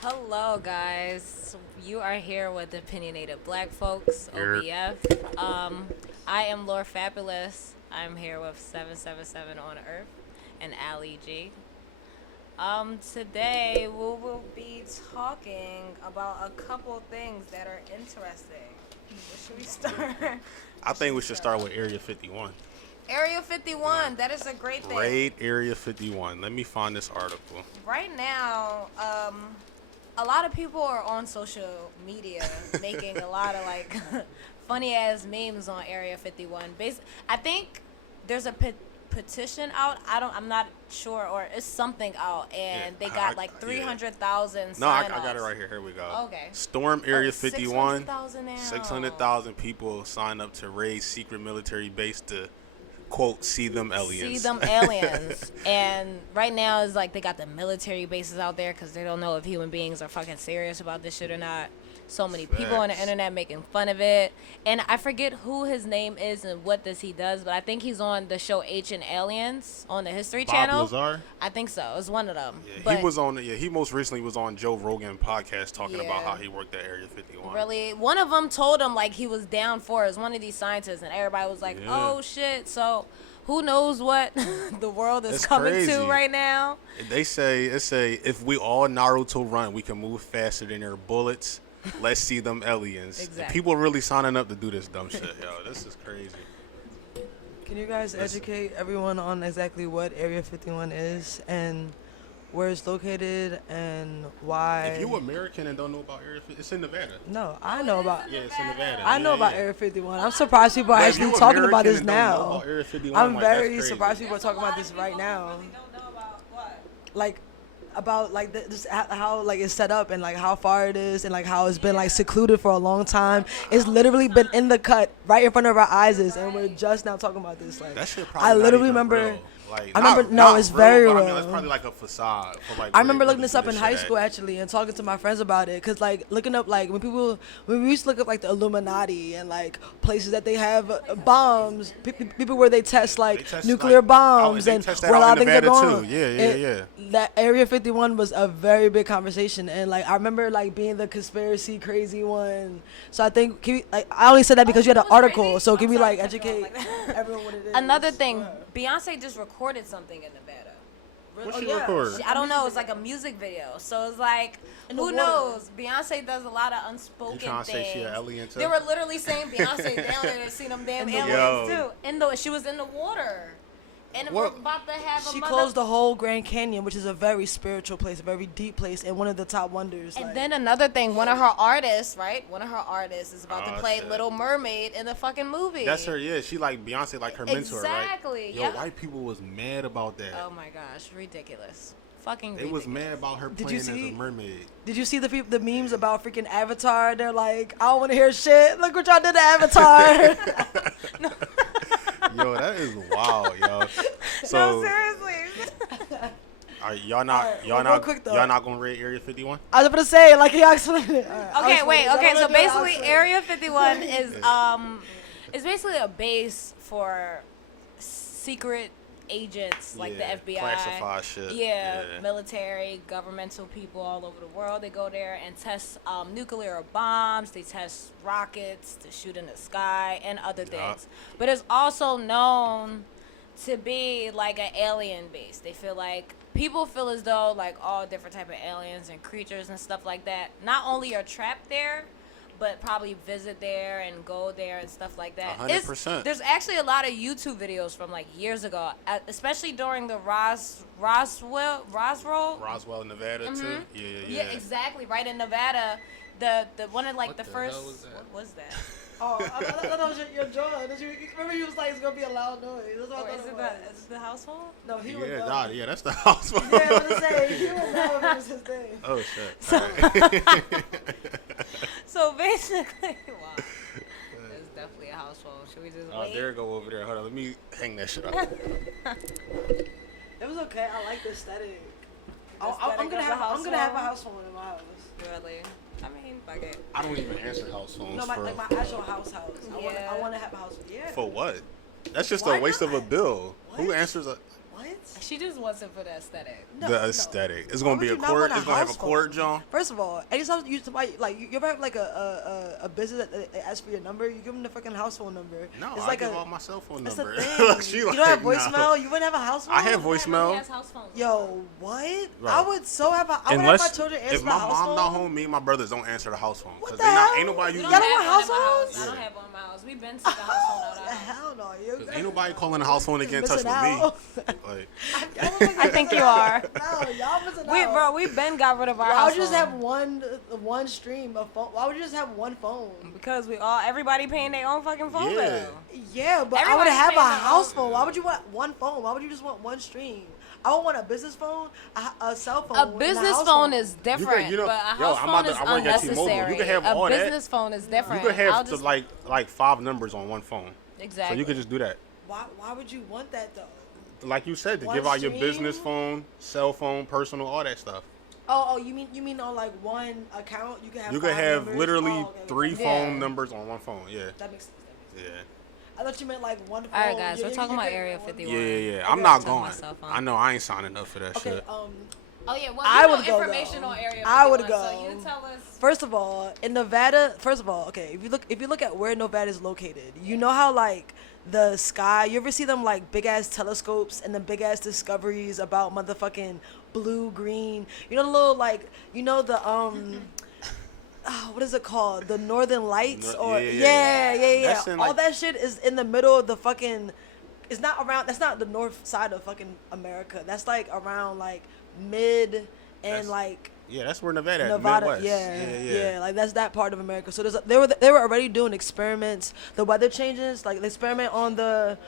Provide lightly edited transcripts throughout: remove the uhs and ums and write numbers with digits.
Hello, guys. You are here with Opinionated Black Folks, OBF. I am Lord Fabulous. I'm here with 777 on Earth and Ali G. Today we will be talking about a couple things that are interesting. Where should we start? I think we should start with Area 51. Area 51, that is a great thing. Raid Area 51. Let me find this article. Right now, a lot of people are on social media making a lot of like funny ass memes on Area 51. I think there's a petition out. I'm not sure, or it's something out, and they got like 300,000. No, I got it right here. Here we go. Okay. Storm Area 51. 600,000 now. 600,000 people signed up to raid secret military base to quote see them aliens. See them aliens. And right now it's like they got the military bases out there because they don't know if human beings are fucking serious about this shit or not. So many people on the internet making fun of it. And I forget who his name is and what he does, but I think he's on the show Ancient Aliens on the History Channel. Bob Lazar? I think so. It's one of them. Yeah, but he was on. Yeah, he most recently was on Joe Rogan podcast talking about how he worked at Area 51. Really, one of them told him like he was down for it. It was one of these scientists, and everybody was like, "Oh shit!" So who knows what the world is coming to right now? They say if we all Naruto run, we can move faster than their bullets. Let's see them aliens. Exactly. People really signing up to do this dumb shit, yo. This is crazy. Can you guys educate everyone on exactly what Area 51 is and where it's located and why? If you American and don't know about Area 51, it's in Nevada. No, I know about. Yeah, it's in Nevada. I know about Area 51. I'm surprised people are actually talking about this now. I'm very surprised people are talking about this right now. Really don't know about what? Like, about like just how like it's set up and like how far it is and like how it's been like secluded for a long time. It's literally been in the cut right in front of our eyes, and we're just now talking about this. Like, that shit probably I literally not even remember. real. Like, I remember. not It's real, very but real. I mean, it's probably like a facade. For like I remember looking this up in high school actually and talking to my friends about it, cause like looking up like when we used to look up like the Illuminati and like places that they have bombs, people where they test like nuclear bombs and where a lot of things are going on. Yeah. That Area 51 was a very big conversation, and like I remember like being the conspiracy crazy one. So I think I only said that because you had an article. So can we like educate everyone what it is? Another thing, Beyonce just recorded something in Nevada. What she recorded? I don't know. It's like a music video. So it's like, who knows? Beyonce does a lot of unspoken You trying to things. say she an alien too? They were literally saying Beyonce down there to see them damn aliens too. She was in the water. And we're about to have She closed the whole Grand Canyon, which is a very spiritual place, a very deep place, and one of the top wonders. And then another thing, one of her artists is about to play Little Mermaid in the fucking movie. That's her, yeah. She like Beyonce, like her mentor, right? Exactly. Yo, white people was mad about that. Oh my gosh, ridiculous. Fucking They ridiculous. was mad about her playing as a mermaid. Did you see the memes about freaking Avatar? They're like, I don't want to hear shit. Look what y'all did to Avatar. Yo, that is wild, yo. No, So, seriously. y'all not gonna raid Area 51? I was gonna say, like, he explained it. Okay, wait. Okay, so basically, Area 51 is basically a base for secret agents like the FBI, classified shit. Military, governmental people all over the world. They go there and test nuclear bombs. They test rockets to shoot in the sky and other things. But it's also known to be like an alien base. They feel like people feel as though like all different type of aliens and creatures and stuff like that not only are trapped there, but probably visit there and go there and stuff like that. 100%. There's actually a lot of YouTube videos from like years ago, especially during the Roswell, Nevada too. Yeah, exactly. Right in Nevada, the one of like the first. What was that? Oh, I thought that was your jaw. Remember he was like, it's gonna be a loud noise. That's what I thought is it the household? No, he was yeah, that's the house phone. Yeah, I was gonna say, he was know it was his thing. Oh, shit. So basically, wow. It's definitely a house phone. Should we just wait? There go over there. Hold on, let me hang that shit up. It was okay. I like the aesthetic. I'm gonna have a house phone in my house. Really? I mean, fuck it. I don't even answer house phones. No, my actual house. Yeah. I want to have a house. Yeah. For what? That's just a waste of a bill. What? Who answers a? What? She just wants it for the aesthetic. The aesthetic. It's gonna be a court. It's gonna have a court, John. First of all, anytime you somebody like you ever have like a business that asks for your number, you give them the fucking house phone number. No, it's I like give out my cell phone that's number. the thing. You don't have voicemail. No. You wouldn't have a house phone. I have He voicemail. has house phones. Yo, what? Right. I would so have. I would have my children answer if the my house mom phone. not home, me and my brothers don't answer the house phone What because the they not hell? ain't nobody You using got it. one house I phone? don't have one in my house. We've been to the house phone out of the house. Hell no, you. Ain't nobody calling the house phone to get in touch with me. Like, I think you are. No, y'all missing out. We've been got rid of our Why house would you just have phone. one stream of phone? Why would you just have one phone? Because everybody paying their own fucking phone Yeah. bill. Yeah, but I would Everybody's have a paying their house own- phone. Why would you want one phone? Why would you just want one stream? I would want a business phone, a cell phone. A and business house phone is different, you know- but a yo, house I'm phone about to- is I work at T-Mobile. You unnecessary. can have a all that. business phone is different. you could have I'll to just- like 5 numbers on one phone. exactly. So you could just do that. Why would you want that though? Like you said, to One give out your stream? business phone, cell phone, personal, all that stuff. Oh, you mean on like one account you can have. You could 5 have numbers? literally Oh, okay. 3 Yeah. phone numbers on one phone. Yeah. That makes sense. Yeah. I thought you meant like one phone. All right, guys, You- we're you- talking you about could- Area Yeah, 51. yeah. I'm Okay. not Turn going. my cell phone. I know I ain't signing up for that Okay, shit. Oh yeah, well, I you would know go, information though. on Area 51, I would So go. you tell us. First of all, in Nevada, okay, if you look at where Nevada is located, you know how like the sky, you ever see them like big ass telescopes and the big ass discoveries about motherfucking blue, green, you know the little like, you know the what is it called? The Northern Lights or yeah. That's in, All like- that shit is in the middle of the fucking. It's not around. That's not the north side of fucking America. That's like around like mid and That's- like Yeah, that's where Nevada at. Nevada. Midwest. Yeah. Like that's that part of America. So they were already doing experiments. The weather changes, like the experiment on the.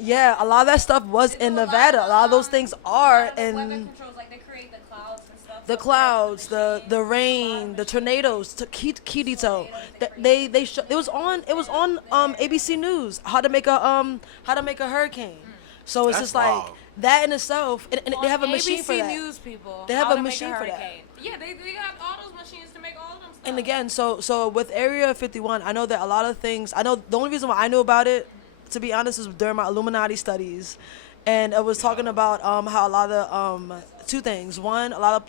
Yeah, a lot of that stuff was in Nevada. A lot of those things are Weather in. controls, like they create the clouds and stuff. The clouds, the rain, the tornadoes, key detail. It was on ABC News how to make a hurricane. So it's That's just like wild. that in itself, and they have a machine ABC for that. News people. They have how a to make machine for that. hurricane. Yeah, they got all those machines to make all of them stuff. And again, so with Area 51, I know that a lot of things. I know the only reason why I knew about it, to be honest, was during my Illuminati studies, and it was talking about how a lot of two things. One, a lot,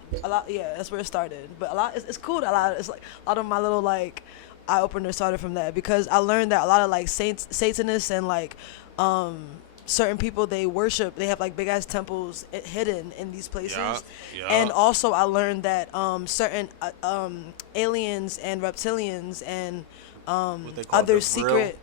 yeah, that's where it started. But a lot, it's cool. It's like a lot of my little like eye opener started from that because I learned that a lot of like Satanists and like certain people they have like big ass temples hidden in these places. Yeah. And also I learned that certain aliens and reptilians and What they call other the secret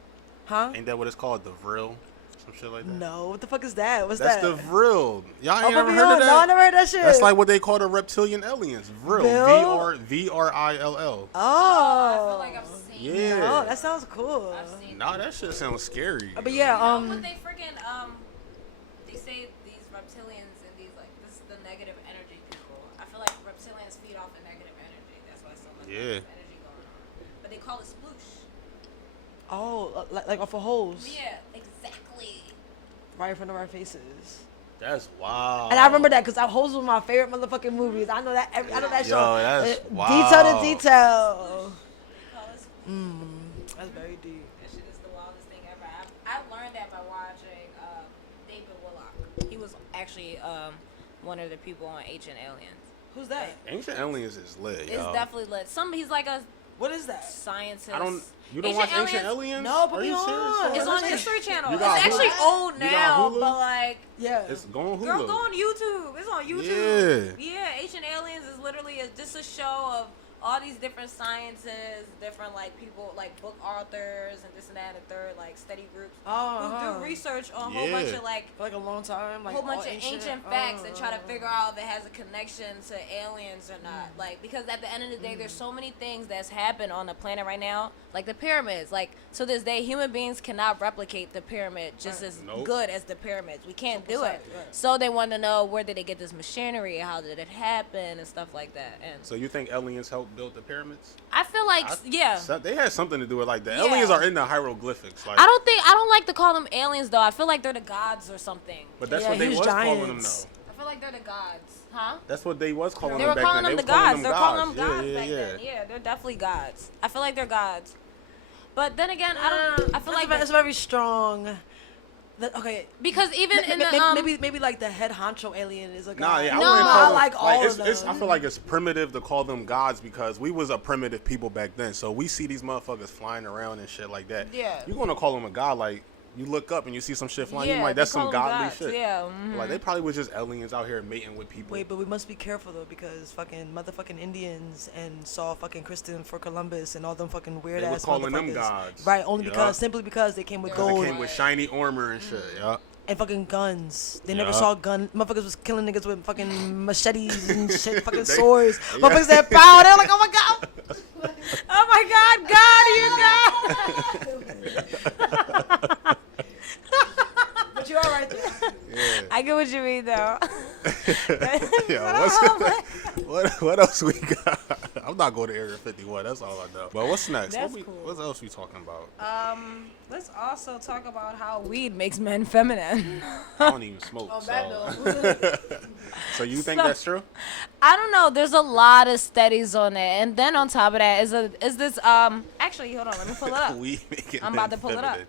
huh? Ain't that what it's called? The Vril? Some shit like that? No, what the fuck is that? What's That's that? the Vril. Y'all ain't Oh, ever for heard of real? that? No, I never heard that shit. That's like what they call the reptilian aliens. Vril. Vril? VRILL. I feel Oh. like I've seen. Yeah. No, that sounds cool. I've seen. Nah, that shit sounds scary. But yeah, But they freaking they say these reptilians and these like this is the negative energy people. I feel like reptilians feed off of negative energy. That's why so much Yeah. negative energy going on. But they call it sploosh. oh, like off of holes, Yeah, exactly. right in front of our faces. That's wild. And I remember that because Holes was my favorite motherfucking movies. I know that. I know that Yo, show. that's Detail to wild. detail. They call it sploosh. That's very deep. That shit is the wildest thing ever. I learned that by watching David Willock. He was actually one of the people on Ancient Aliens. Who's that? Ancient Aliens is lit, It's yo. definitely lit. He's like a What is that? scientist. You don't watch Ancient Aliens? No, put Are me you on. serious? It's What on is it? History Channel. You It's got actually Hulu? old You got now, Hulu? but like, Yeah. It's going Hulu. girl, go on YouTube. It's on YouTube. Yeah. Yeah, Ancient Aliens is literally just a show of all these different sciences, different like people, like book authors and this and that and the third, like study groups who do research on a whole bunch Yeah. of like For like a long time. Like whole bunch all of ancient facts and try to figure out if it has a connection to aliens or not. Like, because at the end of the day, there's so many things that's happened on the planet right now, like the pyramids. Like, to this day, human beings cannot replicate the pyramid just as Nope. good as the pyramids. We can't do it. Right. So they want to know, where did they get this machinery? How did it happen? And stuff like that. And So you think aliens helped build the pyramids? I feel like, yeah. They had something to do with like the Yeah. aliens are in the hieroglyphics. Like, I don't like to call them aliens though. I feel like they're the gods or something. but that's Yeah, what they huge was calling them giants. though. I feel like they're the gods, huh? That's what they was calling They them were back calling then. them They the was calling gods. They're calling them gods Yeah, back yeah. then. Yeah, they're definitely gods. I feel like they're gods. But then again, I feel like it's very strong. Okay. Because even in the maybe like the head honcho alien is a god. Nah, yeah, I No. wouldn't I call them, like all of them. I feel like it's primitive to call them gods because we was a primitive people back then. So we see these motherfuckers flying around and shit like that. Yeah. You gonna call them a god? Like you look up and you see some shit flying. Yeah, you like they that's some call them godly gods, shit. yeah, Like they probably was just aliens out here mating with people. Wait, but we must be careful though because fucking motherfucking Indians and saw fucking Christopher Columbus and all them fucking weird They ass was calling them motherfuckers. gods. Right, only Yup. because simply because they came with They're gold They came with shiny armor and shit. Yeah. and fucking guns. They never Yup. saw gun. Motherfuckers was killing niggas with fucking machetes and shit, fucking They- swords. yeah. Motherfuckers had power. They're like, oh my god. oh my God, God, you God. But you all right there. Yeah. I get what you mean though. Yeah, what else we got? I'm not going to Area 51. That's all I know. But what's next? That's what cool. What else we talking about? Let's also talk about how weed makes men feminine. I don't even smoke. On So. that note. So you think So- that's true? I don't know. There's a lot of studies on it, and then on top of that is this Actually, hold on. Let me pull it up. We making I'm men about to pull it up. feminine.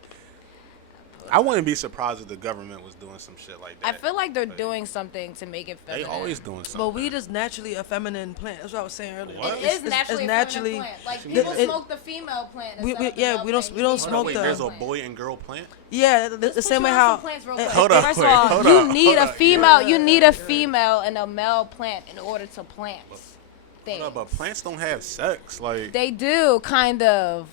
I wouldn't be surprised if the government was doing some shit like I that. feel like they're doing something to make it They feminine. always doing something. But weed is naturally a feminine plant. That's what I was saying earlier. What? It is naturally a feminine plant. Like people it- smoke the female plant. we instead of the yeah, male we don't- plant. we don't You smoke need the- There's a plant. boy and girl plant. Yeah, the Let's same put way you on how. some plants real quick. Hold up, First wait, of all, hold you up, need hold a up. female. You need a female and a male plant in order to plant things. No, but plants don't have sex. Like They do, kind of.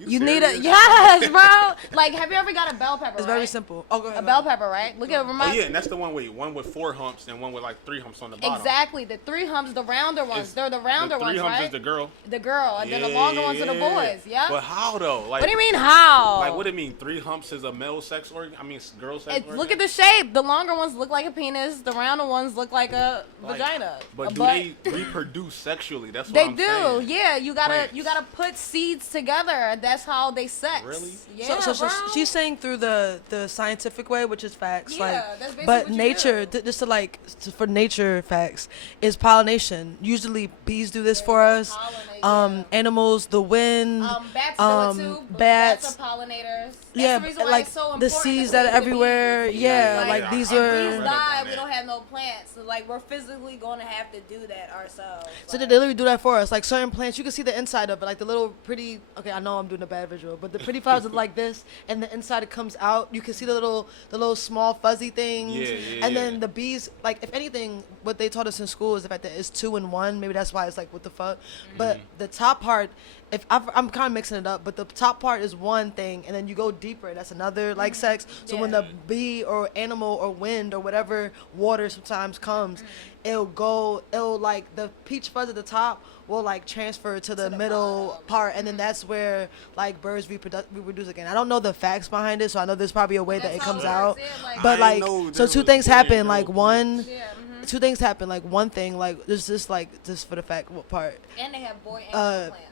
You need a serious? yes, bro. Like, have you ever got a bell pepper? It's right? very simple. Oh, go ahead. A bell pepper, right? Look at Oh remind. yeah, and that's the one with 4 humps and one with like 3 humps on the bottom. Exactly, the 3 humps, the rounder ones. It's- They're the rounder the 3 ones, humps right? is the girl. The girl, and then the longer ones are the boys. Yeah. But how though? Like, What do you mean how? Like, what do it mean? 3 humps is a male sex organ? I mean, it's girl sex organ? Look at the shape. The longer ones look like a penis. The rounder ones look like a Like, vagina. But a do butt. they reproduce sexually? That's what They I'm do. saying. Yeah, you gotta Plants. put seeds together. That's how they sex. Really? Yeah, so bro. she's saying through the scientific way, which is facts. Yeah, like, that's basically but what you nature, do. just to like for nature facts, is pollination. Usually bees do this for us. pollinate, yeah. Animals, the wind. Bats do it too. Bats. Bats are pollinators. That's Yeah, the reason why like it's so the important seeds to that are save the everywhere. bees. Yeah, Yeah, like yeah, these I- If are. bees read die, about we that. don't have no plants. So, like, we're physically going to have to do that ourselves. So they Like, literally do that for us. Like certain plants, you can see the inside of it, like the little pretty. Okay, I know I'm doing a bad visual, but the pretty flowers look like this, and the inside it comes out. You can see the little small fuzzy things. Yeah, yeah, And yeah. then the bees, like if anything, what they taught us in school is the fact that it's 2 in 1. Maybe that's why it's like what the fuck. But the top part, if I'm kind of mixing it up, but the top part is one thing, and then you go deeper, that's another like sex. So when Yeah. the bee or animal or wind or whatever water sometimes comes, it'll like the peach fuzz at the top will like transfer to the middle bottom. part, and then that's where like birds reproduce again. I don't know the facts behind it, so I know there's probably a way that That's it how comes it out. works, yeah, like- But I like, know so there 2 was things boy and happen. girl Like one, plants. yeah, 2 things happen. Like one thing, like there's just like just for the fact what part and they have boy and Uh, girl plants.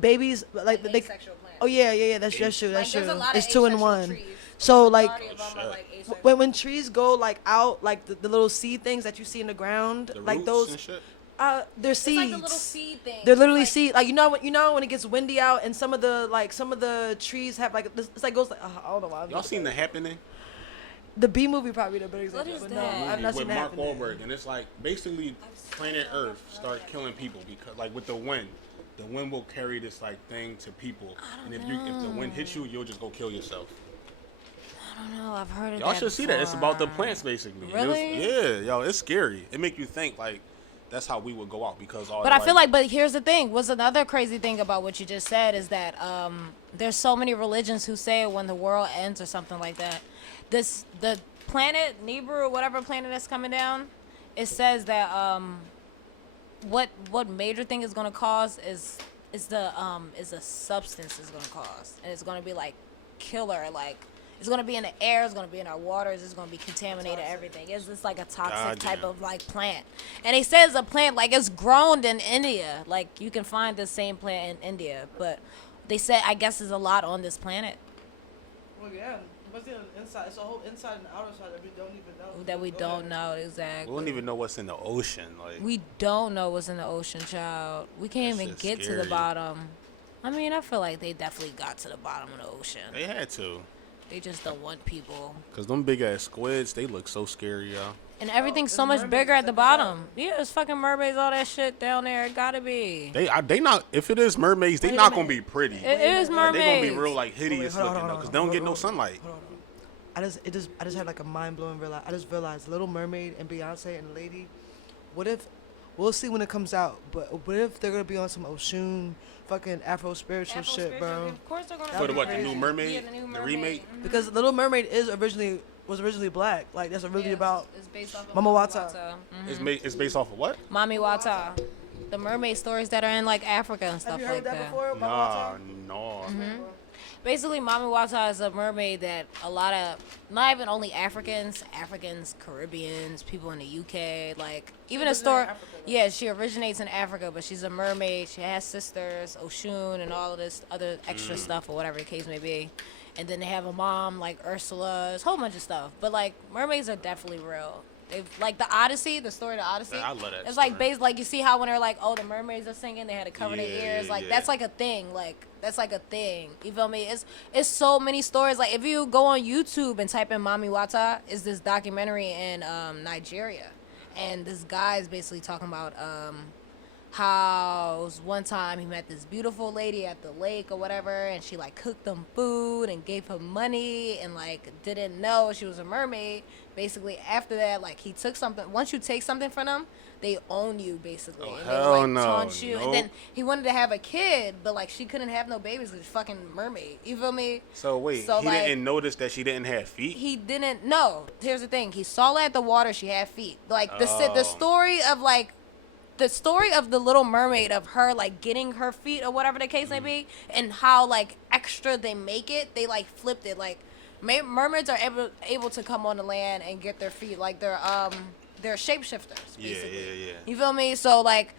babies like And they. asexual plants. Oh yeah. That's true. That's Like, true. there's a lot of It's 2 in asexual 1. trees. So The like majority of them are, like, asexual. when trees go like out, like the little seed things that you see in the ground, The like roots those, and shit? they're It's seeds. like the little seed thing. They're literally Like, seed. Like you know when it gets windy out and some of the trees have like it's like goes like I don't know why. Y'all seen The Happening? The B movie probably the better example. is but that? no, I've Movie not with seen Mark that. Wahlberg, and it's like basically planet Earth start killing people because like with the wind will carry this like thing to people, and if the wind hits you, you'll just go kill yourself. I don't know. I've heard of Y'all that should see that. It's about the before. plants basically. Really? Yeah, yo, it's scary. It make you think like that's how we would go out because all. But the, I feel like, but here's the thing. What's another crazy thing about what you just said is that there's so many religions who say when the world ends or something like that, the planet Nibiru or whatever planet that's coming down, it says that what major thing is gonna cause is a substance is gonna cause, and it's gonna be like killer, like. It's gonna be in the air. It's gonna be in our waters. It's gonna be contaminated. Everything. It's just like a toxic type Goddamn. of like plant. And they say it's a plant like it's grown in India. Like you can find the same plant in India, but they said I guess there's a lot on this planet Well, yeah, what's the inside? It's a whole inside and outer side that we don't even know. that we don't know we exactly. don't even know what's in the ocean. Like We don't know what's in the ocean, child. We can't That even shit's get to the scary. bottom. I mean, I feel like they definitely got to the bottom of the ocean. they had to. They just don't want people. Cause them big ass squids, they look so scary, y'all. And everything's so there's much mermaids bigger at the at the bottom. Yeah, it's fucking mermaids, all that shit down there. It gotta be. They not. If it is mermaids, they Wait a not gonna minute. be pretty. It is Like, they gonna mermaids. be real like hideous Hold on, looking hold though, on, cause they don't get no hold on, sunlight. hold on. I just had like a mind blowing realize. I just realized Little Mermaid and Beyonce and Lady. What if we'll see when it comes out? But what if they're gonna be on some Oshun fucking Afro spiritual shit, bro? Of course they're gonna. For the be what? The crazy. new mermaid? Yeah, the new The mermaid. remake? Mhm. Because Little Mermaid was originally black. Like that's really Yeah, about. It's based off of Mama Wata. Mhm. It's based off of what? Mami Wata. The mermaid stories that are in like Africa and stuff Have you heard like that that. before? Nah, Mama no. Mm-hmm. Basically, Mami Wata is a mermaid that a lot of, not even only Africans, Caribbeans, people in the UK, like even a originated story. in Africa, though. Yeah, she originates in Africa, but she's a mermaid. She has sisters, Oshun, and all of this other extra stuff or whatever the case may be. And then they have a mom like Ursula, it's a whole bunch of stuff. But like mermaids are definitely real. They've like the Odyssey, the story of the Odyssey. Yeah, I love that It's like story. based like you see how when they're like, oh, the mermaids are singing, they had to cover their Yeah, ears. Like yeah. that's like a thing. Like that's like a thing. You feel me? It's so many stories. Like if you go on YouTube and type in Mami Wata, is this documentary in Nigeria, and this guy is basically talking about how one time he met this beautiful lady at the lake or whatever, and she like cooked him food and gave him money and like didn't know she was a mermaid. Basically after that, like he took something. Once you take something from them, they own you basically. Oh, and hell they like no. taunt you. Nope. And then he wanted to have a kid, but like she couldn't have no babies because she's fucking mermaid. You feel me? So wait, So, he like, didn't notice that she didn't have feet. He didn't know. Here's the thing. He saw her at the water. She had feet. Like the Oh. story of like the story of the Little Mermaid, of her like getting her feet or whatever the case may be, and how like extra they make it. They like flipped it. Like mermaids are able to come on the land and get their feet. Like they're shapeshifters. Yeah, Basically. yeah. You feel me? So like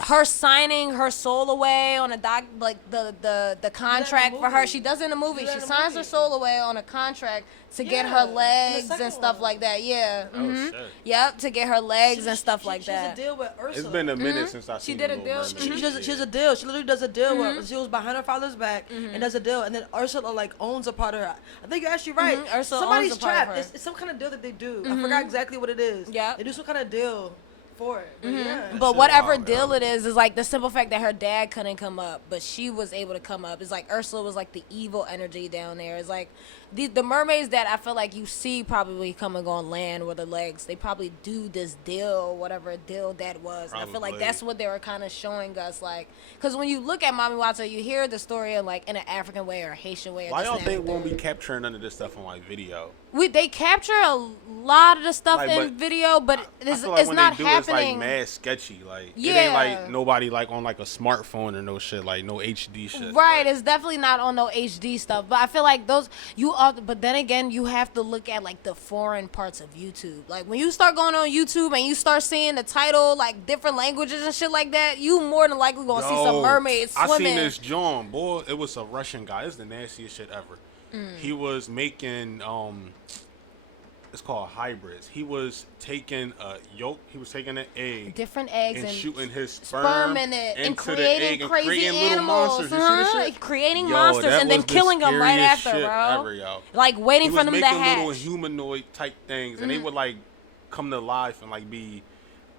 her signing her soul away on a the contract for her. She does it in the movie. She did She that in the signs her movie. soul away on a contract to get Yeah, her in the legs second and stuff one. like that. Yeah. Oh, Mhm. shit. Yep, to get her legs and stuff like She has that. a deal with Ursula. It's been a minute since I She seen did The a Little deal. Mermaid. She has a deal. She literally does a deal with. She was behind her father's back and does a deal, and then Ursula like owns a part of her. I think you're actually right. Ursula Somebody's owns a part of trapped. her. It's some kind of deal that they do. I forgot exactly what it is. Yep. They do some kind of deal for it. But yeah. But shit whatever wild, deal yo. it is like the simple fact that her dad couldn't come up, but she was able to come up. It's like Ursula was like the evil energy down there. It's like the mermaids that I feel like you see probably come and go on land with their legs. They probably do this deal, whatever deal that was. And I feel like Probably. that's what they were kind of showing us, like, because when you look at Mami Wata, you hear the story in like in an African way or a Haitian way. Or Why this y'all and think that. we won't be capturing none of this stuff on like video? They capture a lot of the stuff Like, in but video, but I it's, feel like it's when not they do happening. it's like mad sketchy. Like it Yeah. ain't like nobody like on like a smartphone or no shit, like no HD shit. Right, Like, it's definitely not on no HD stuff. But I feel like those but then again, you have to look at like the foreign parts of YouTube. Like when you start going on YouTube and you start seeing the title like different languages and shit like that, you more than likely gonna see some yo, mermaids I swimming. seen this John, boy. It was a Russian guy. It's the nastiest shit ever. He was making it's called hybrids. He was taking a yolk. He was taking an egg. Different eggs and and shooting his sperm in it and into the creating egg and crazy creating little animals. monsters. You see this shit? Creating Yo, monsters that and then was the killing them right scariest after, shit bro. Ever, yo. Like waiting He for was them to making hatch. little humanoid type things, and they would like come to life and like be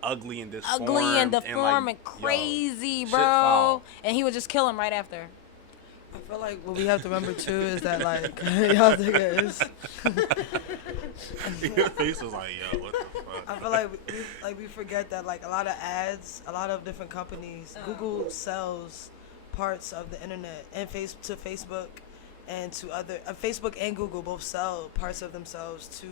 ugly and deformed. Ugly and deformed like, and crazy, shit bro. foul. And he would just kill him right after. I feel like what we have to remember too is that like y'all think it is. Your face was like, yo, what the fuck? I feel like we forget that like a lot of ads, a lot of different companies, Google sells parts of the internet and to Facebook and to other Facebook and Google both sell parts of themselves to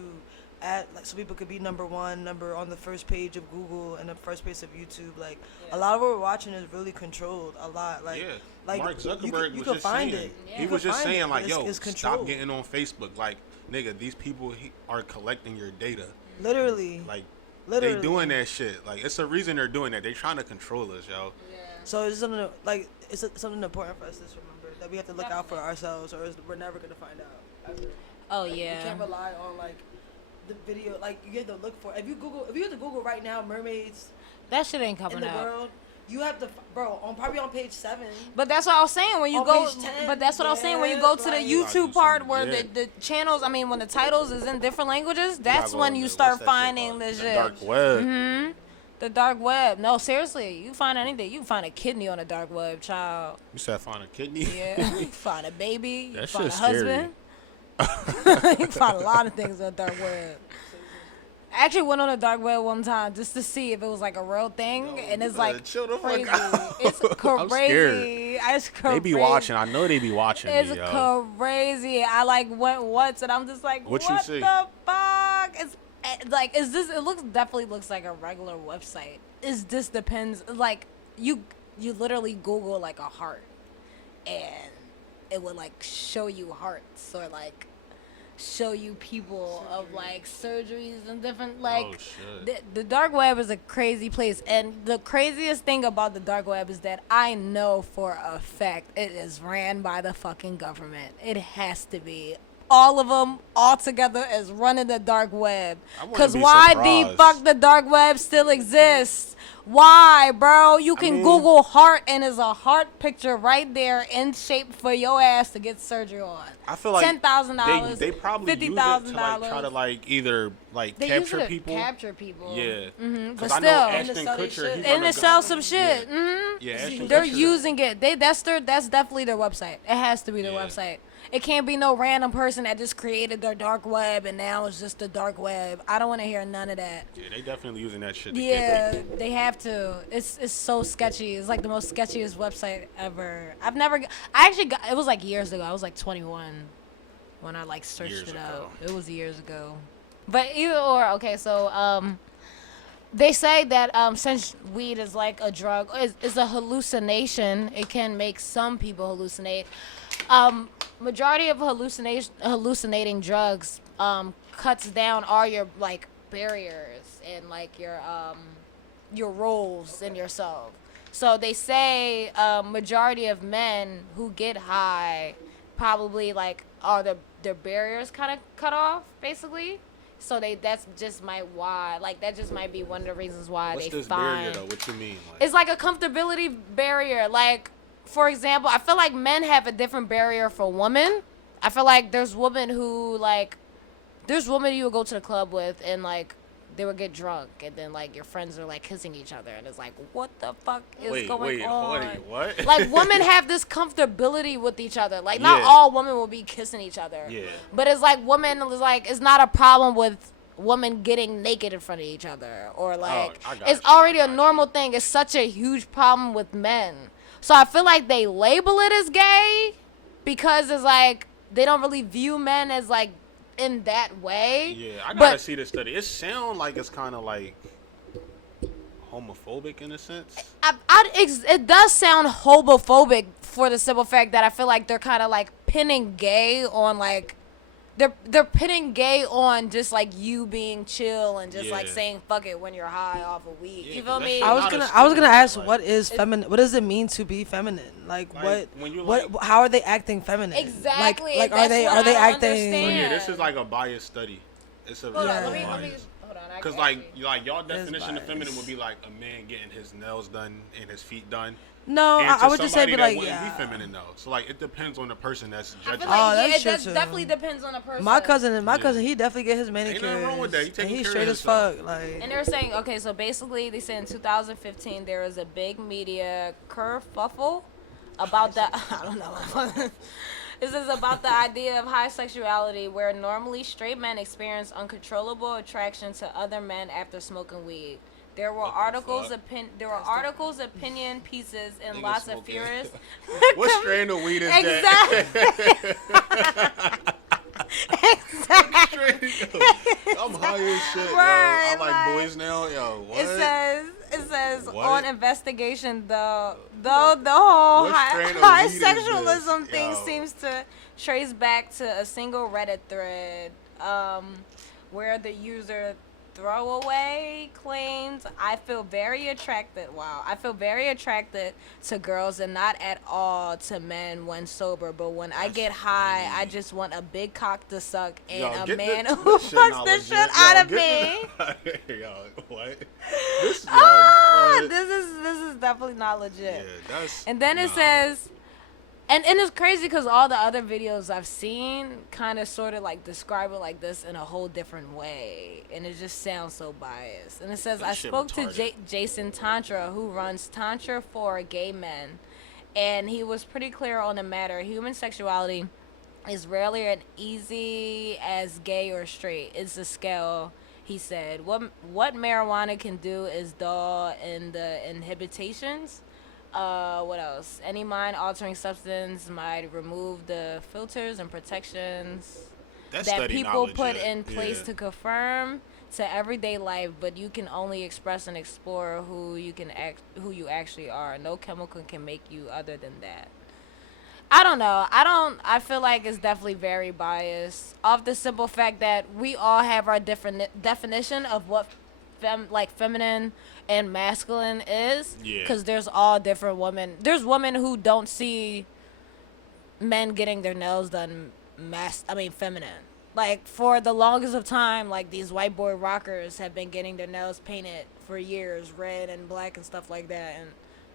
like so people could be number on the first page of Google and the first page of YouTube. Like a lot of what we're watching is really controlled a lot. Like Yeah. like Mark Zuckerberg you was can just find saying, it. he You was can just find saying it. like, It's- yo, it's stop controlled. getting on Facebook. Like, nigga, these people are collecting your data. Literally. Like, Literally. they doing that shit. Like, it's a reason they're doing that. They trying to control us, yo. So it's something like something important for us to remember that we have to look out for ourselves, or we're never gonna find out. Ever. Oh Like, yeah. You can't rely on like the video. Like you have to look for. If you have to Google right now mermaids That shit ain't in coming the out. world, You have to, bro, probably on page 7. But that's what I was saying when you On go. page 10, But that's what I was saying when you go to the like- YouTube part where the channels. I mean, when the titles is in different languages, that's when you start finding the shit. Dark web. Mm-hmm. The dark web. No, seriously, you find anything. You can find a kidney on the dark web, child. You said find a kidney? Yeah. You find a baby. That You find a shit's scary. husband. You can find a lot of things on the dark web. I actually went on the dark web one time just to see if it was like a real thing, and it's like chill the fuck crazy. out. It's I'm scared. crazy. It's crazy. They be watching. I know they be watching It's me, yo. crazy. I like went once, and I'm just like, What what you see? the fuck? It's like, is this? It definitely looks like a regular website. Is this depends? Like you literally Google like a heart, and it would like show you hearts or like show you people of like surgeries and different like Oh, shit. the dark web is a crazy place, and the craziest thing about the dark web is that I know for a fact it is ran by the fucking government. It has to be. All of them all together is running the dark web. I wouldn't Cause be why surprised. the fuck the dark web still exists? Why, bro? You can mean- Google heart and there's a heart picture right there in shape for your ass to get surgery on. I feel like $10,000. they probably use it to like try to like either like They capture use it to people. capture people. Yeah. Mm-hmm. But Because I know still, Ashton sell their Kutcher. shit. He's and gonna to sell some shit. Yeah. Mm-hmm. Yeah, Ashton They're Kutcher. using it. That's definitely their website. It has to be their Yeah. website. It can't be no random person that just created their dark web and now it's just the dark web. I don't want to hear none of that. Yeah, they definitely using that shit to Yeah, get people. they have to. It's so sketchy. It's like the most sketchiest website ever. I actually got, it was like years ago. I was like 21 when I like searched Years it ago. out. It was years ago. But either or, okay, so they say that since weed is like a drug, is a hallucination, it can make some people hallucinate. Majority of hallucinating drugs cuts down all your like barriers and like your roles in yourself. So they say majority of men who get high probably like are their barriers kind of cut off basically. So that just might be one of the reasons why What's they this find barrier though? What you mean? Like, it's like a comfortability barrier. Like, for example, I feel like men have a different barrier for women. I feel like there's women you would go to the club with and like they would get drunk and then like your friends are like kissing each other and it's like, what the fuck is going on? What? Like women have this comfortability with each other. Like not Yeah. all women will be kissing each other. Yeah. But it's like it's not a problem with women getting naked in front of each other or like I got it's you, already I a got normal thing. It's such a huge problem with men. So I feel like they label it as gay because it's like they don't really view men as like in that way. Yeah, I gotta But see this study. It sounds like it's kind of like homophobic in a sense. it does sound homophobic for the simple fact that I feel like they're kind of like pinning gay on like they're pinning gay on just like you being chill and just like Yeah. saying fuck it when you're high off of weed. Yeah, You 'cause feel that me? shit I was not gonna a I was gonna stupid, ask like- what is feminine? What does it mean to be feminine? Like Like, when you, what like- how are they acting feminine? Exactly. Like That's are they what are they I don't acting? So understand. yeah, this is like a biased study. It's a Hold on, Yeah. let me bias. hold on. Because y'all definition of biased. feminine would be like a man getting his nails done and his feet done. No, And I to would just say somebody be that like wouldn't yeah. be feminine though. So like it depends on the person that's I judging. feel like, that's yeah, it true, does, too. definitely depends on the person. My cousin, Yeah. he definitely get his manicures. nothing wrong with that. He and taking he's care straight of as himself. fuck. Like And they're saying, okay, so basically they said in 2015 there was a big media kerfuffle about that. I don't know. This is about the idea of high sexuality, where normally straight men experience uncontrollable attraction to other men after smoking weed. There were What the articles, fuck? opinion pieces, and Niggas lots of smoking. furious. What strain of weed is that? Exactly. I'm high as shit, Right, yo. I like right. boys now, yo. What? It says What? on investigation the whole What high strain of weed is sexualism this? thing Yo. seems to trace back to a single Reddit thread where the user throwaway claims. I feel very attracted. Wow, I feel very attracted to girls and not at all to men when sober. But when I get high, I just want a big cock to suck and a man who fucks the shit out of me. Yo, what? This is definitely not legit. Yeah, that's. And then it says. And it's crazy because all the other videos I've seen kind of sort of like describe it like this in a whole different way. And it just sounds so biased. And it says, I spoke to Jason Tantra, who runs Tantra for gay men. And he was pretty clear on the matter. Human sexuality is rarely as easy as gay or straight. It's a scale, he said. What marijuana can do is dull in the inhibitions. What else? Any mind-altering substance might remove the filters and protections that people put in place to conform to everyday life, but you can only express and explore who you actually are. No chemical can make you other than that. I don't know. I feel like it's definitely very biased off the simple fact that we all have our different definition of what feminine and masculine is, because there's all different women. There's women who don't see men getting their nails done feminine. Like, for the longest of time, like, these white boy rockers have been getting their nails painted for years, red and black and stuff like that, and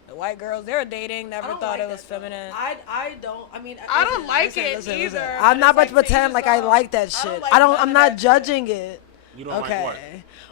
the white girls they're dating never thought it was feminine. I don't like it either. I'm not about to pretend like I like that shit. I'm not judging it. You don't like what?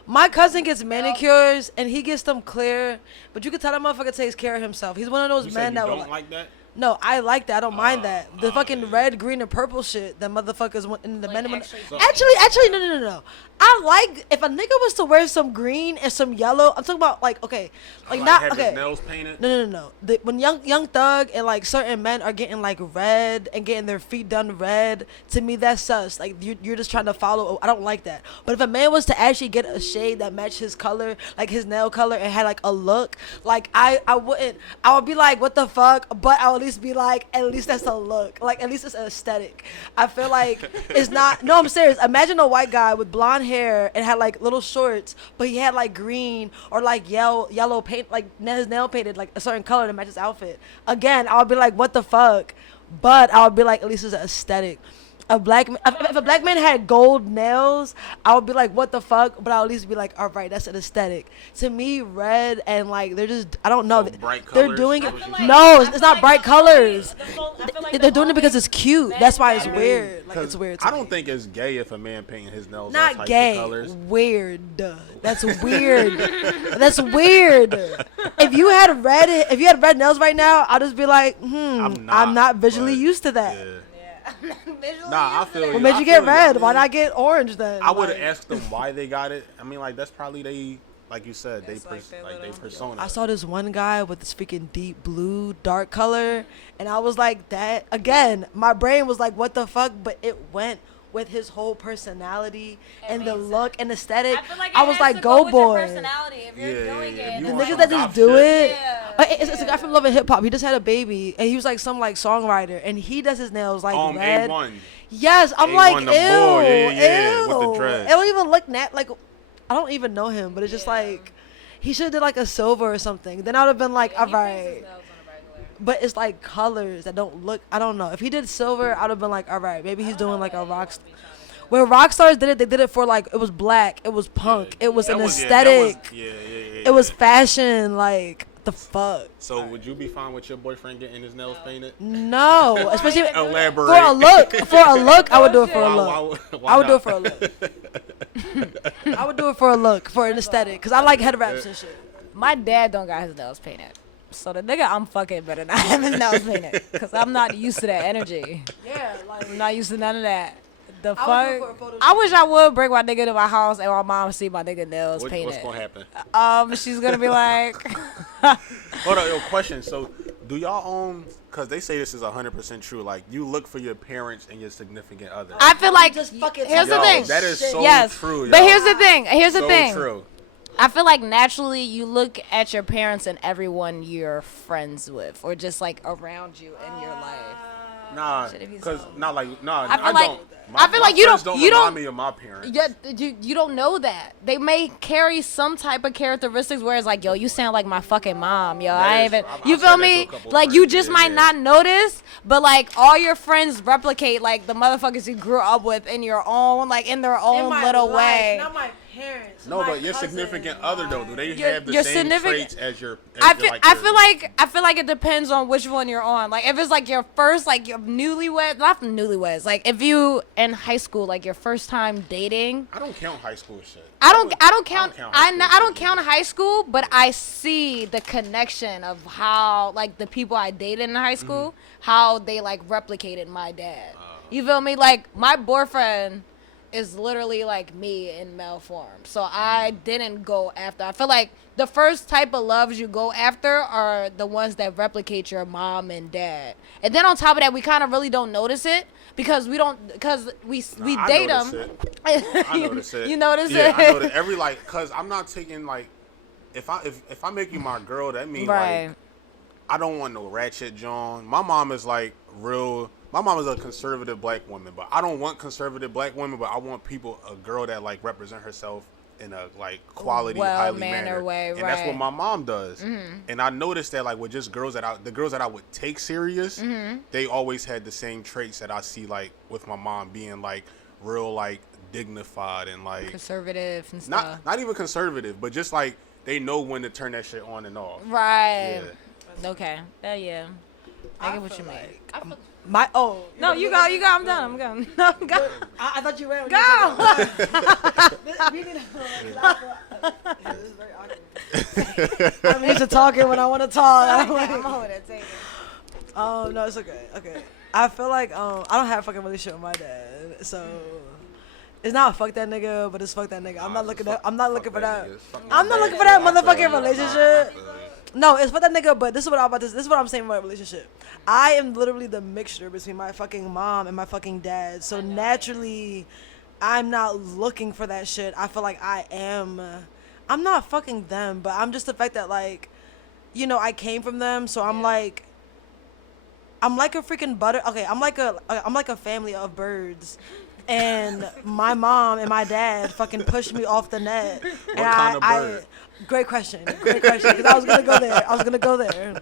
My cousin gets manicures and he gets them clear, but you can tell that motherfucker takes care of himself. He's one of those men that don't like that. No, I like that. I don't mind that. The fucking red, green, and purple shit that motherfuckers want in the men. Actually, no. I like if a nigga was to wear some green and some yellow. I'm talking about like not have okay. His nails painted? No. When young Thug and like certain men are getting like red and getting their feet done red, to me that's sus. Like you're just trying to follow. I don't like that. But if a man was to actually get a shade that matched his color, like his nail color, and had like a look, like I wouldn't. I would be like, what the fuck? But I would at least be like, at least that's a look. Like at least it's an aesthetic. I feel like it's not. No, I'm serious. Imagine a white guy with blonde hair and had like little shorts, but he had like green or like yellow paint, like his nail painted like a certain color to match his outfit. Again, I would be like, what the fuck? But I would be like, at least it's an aesthetic. If a black man had gold nails, I would be like, what the fuck? But I would at least be like, all right, that's an aesthetic. To me, red and like they're just, I don't know. So bright they're colors, doing it. No, it's not bright colors. They're doing it because it's cute. That's why it's weird. Like it's weird. I don't think it's gay if a man painting his nails not all gay. Types of colors. Weird. That's weird. That's weird. If you had red nails right now, I'll just be like, I'm not visually used to that. Yeah. Nah, I feel you. What made you get red? Why not get orange then? I would have asked them why they got it. I mean, like that's probably they, like you said, they persona. I saw this one guy with this freaking deep blue, dark color, and I was like, that again. My brain was like, what the fuck? But it went with his whole personality and the look and aesthetic. I was like, go boy. If you're doing it, the niggas that just do it. Yeah. It's a guy from Love and Hip Hop. He just had a baby, and he was like some like songwriter, and he does his nails like red. A1. Yes, I'm A1 like, the boy. Yeah, ew. with the dreads. It don't even look like. I don't even know him, but it's just like he should have did like a silver or something. Then I would have been like, all right. But it's like colors that don't look. I don't know. If he did silver, I'd have been like, all right, maybe he's doing like a rock. Where rock stars did it, they did it for like, it was black, it was punk, it was an aesthetic. It was fashion, like the fuck. So would you be fine with your boyfriend getting his nails painted? No, especially elaborate. for a look. For a look, I would do it for a look. I would do it for a look. I would do it for a look, for an aesthetic, cause I like head wraps and shit. My dad don't got his nails painted. So the nigga I'm fucking better not have his nails painted. Cause I'm not used to that energy. Yeah, like I'm not used to none of that. The fuck? I I wish I would bring my nigga to my house and my mom see my nigga nails painted. What's gonna happen? She's gonna be like, hold on, question. So, do y'all own? Because they say this is 100% true. Like, you look for your parents and your significant other. I feel like just fucking here's the thing. That is so true. But yo. here's the thing. Here's the so thing. True. I feel like naturally you look at your parents and everyone you're friends with, or just like around you in your life. Nah, Shit, if he's cause home. not like nah. I feel I like- don't. I feel like my you friends don't- don't you don't- remind me of my parents. Yeah, you don't know that. They may carry some type of characteristics where it's like, yo, you sound like my fucking mom, yo. I Yes, even, I've you said feel that to me? a couple Like you friends, just yeah, might yeah. not notice, but like all your friends replicate like the motherfuckers you grew up with in your own, like in their own little way. Not my parents. No, my but your cousin, significant other though, do they Your- have the your same significant- traits as your? I feel like it depends on which one you're on. Like if it's like your first, like your newlywed, not newlyweds. Like if you in high school, like your first time dating. I don't count high school shit. I don't count high school I don't shit count either. high school, but I see the connection of how like the people I dated in high school, how they like replicated my dad. You feel me? Like my boyfriend is literally like me in male form. So I didn't go after. I feel like the first type of loves you go after are the ones that replicate your mom and dad. And then on top of that, we kind of really don't notice it because we I date notice them. it. I notice it. You notice yeah, it? I know that every like, cause I'm not taking like, if I make you my girl, that means Right. like, I don't want no ratchet John. My mom is like real. My mom is a conservative black woman, but I don't want conservative black women. But I want a girl that like represent herself in a like quality, highly mannered way, and that's what right. my mom does. And I noticed that like with just the girls that I would take serious, they always had the same traits that I see like with my mom, being like real like dignified and like Conservative and stuff. not even conservative, but just like they know when to turn that shit on and off. Right. Yeah. Okay. Yeah. I get what you mean. No, You go. I'm done. I'm going. No, go. I thought you ran. Go. We need to. This is very awkward. I'm used to talking when I want to talk. I'm like, I'm over there taking. no, it's okay. Okay. I feel like I don't have a fucking relationship with my dad, so it's not fuck that nigga, but it's fuck that nigga. I'm not looking for that. I'm not looking for that motherfucking relationship. No, it's for that nigga, but this is what I'm about to. This is what I'm saying about relationship. I am literally the mixture between my fucking mom and my fucking dad. So naturally, I'm not looking for that shit. I feel like I am. I'm not fucking them, but I'm just the fact that like, you know, I came from them, so I'm like a freaking butter. Okay, I'm like a family of birds. And my mom and my dad fucking pushed me off the net. What kind of bird? Great question. Because I was gonna go there.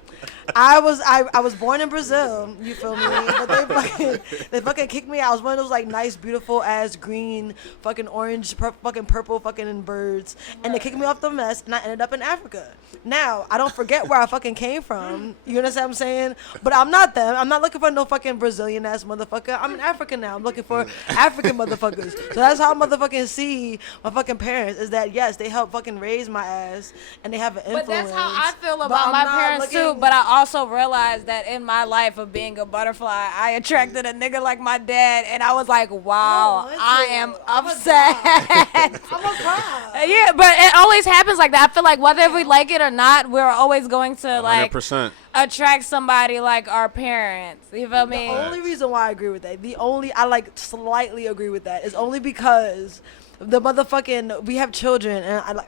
I was born in Brazil. You feel me? But they fucking kicked me out. I was one of those like nice, beautiful ass green, fucking orange, fucking purple, fucking birds. And they kicked me off the mess, and I ended up in Africa. Now I don't forget where I fucking came from. You understand what I'm saying? But I'm not them. I'm not looking for no fucking Brazilian ass motherfucker. I'm in Africa now. I'm looking for African motherfuckers. So that's how I motherfucking see my fucking parents. Is that yes, they help fucking raise my ass, and they have an influence. But that's how I feel But about I'm my not parents too. looking- But I also realized that in my life of being a butterfly, I attracted a nigga like my dad, and I was like, wow, listen, I am I'm a upset. I'm gonna cry. Yeah, but it always happens like that. I feel like whether we like it or not, we're always going to like 100%. attract somebody like our parents. You feel me? The only reason why I agree with that, I like slightly agree with that, is only because the motherfucking we have children, and